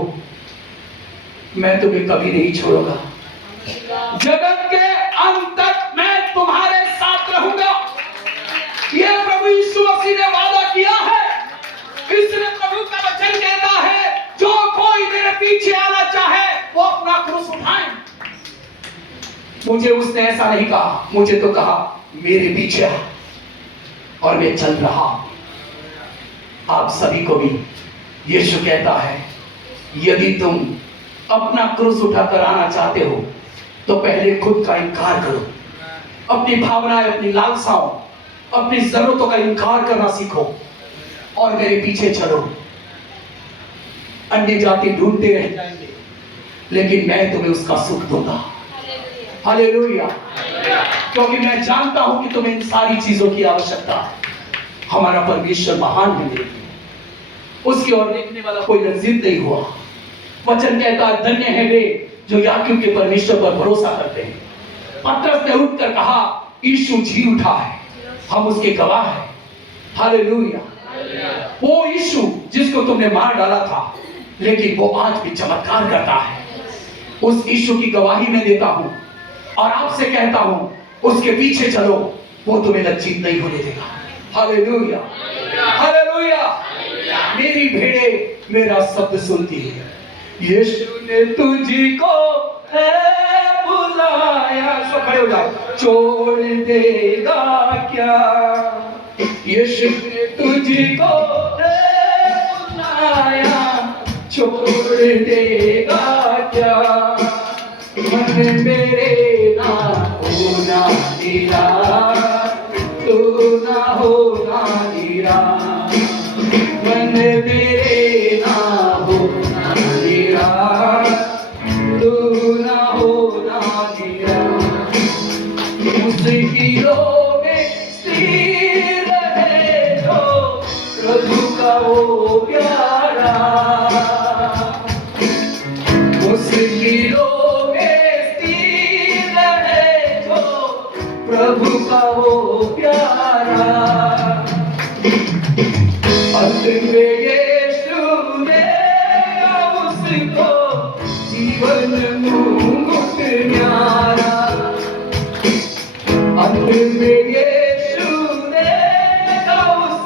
मैं तुम्हें कभी नहीं छोड़ूंगा। जगत के अंत तक मैं तुम्हारे साथ रहूंगा। यह प्रभु यीशु मसीह ने वादा किया है। इसलिए प्रभु का वचन कहता है, जो कोई मेरे पीछे आना चाहे वो अपना क्रूस उठाए। मुझे उसने ऐसा नहीं कहा, मुझे तो कहा मेरे पीछे आ, और मैं चल रहा। आप सभी को भी यीशु कहता है, यदि तुम अपना क्रूस उठाकर आना चाहते हो तो पहले खुद का इनकार करो, अपनी भावनाएं, अपनी लालसाओं, अपनी जरूरतों का इनकार करना सीखो और मेरे पीछे चलो। अन्य जाति ढूंढते रह जाएंगे, लेकिन मैं तुम्हें उसका सुख दूंगा। हालेलुया। क्योंकि मैं जानता हूं कि तुम्हें इन सारी चीजों की आवश्यकता है। हमारा परमेश्वर महान है, मेरे लिए उसकी ओर देखने वाला कोई लज्जित नहीं हुआ। वचन कहता है, धन्य है वे जो याकूब के परमेश्वर पर भरोसा करते हैं। पतरस ने उठकर कहा, यीशु जी उठा है, हम उसके गवाह हैं। हालेलुया। वो यीशु जिसको तुमने मार डाला था, लेकिन वो आज भी चमत्कार करता है। उस यीशु की गवाही मैं देता हूं और आपसे कहता हूं, उसके पीछे चलो, वो तुम्हें लज्जित नहीं होने देगा। Hallelujah, hallelujah. मेरी भेड़ें मेरा शब्द सुनती है। यीशु ने तुझको है बुलाया, सब खड़े हो जाओ। छोड़ देगा क्या? यीशु ने तुझको है बुलाया, छोड़ देगा क्या? मन मेरे ना होना निराश, तू ना होना निराश। मन मेरे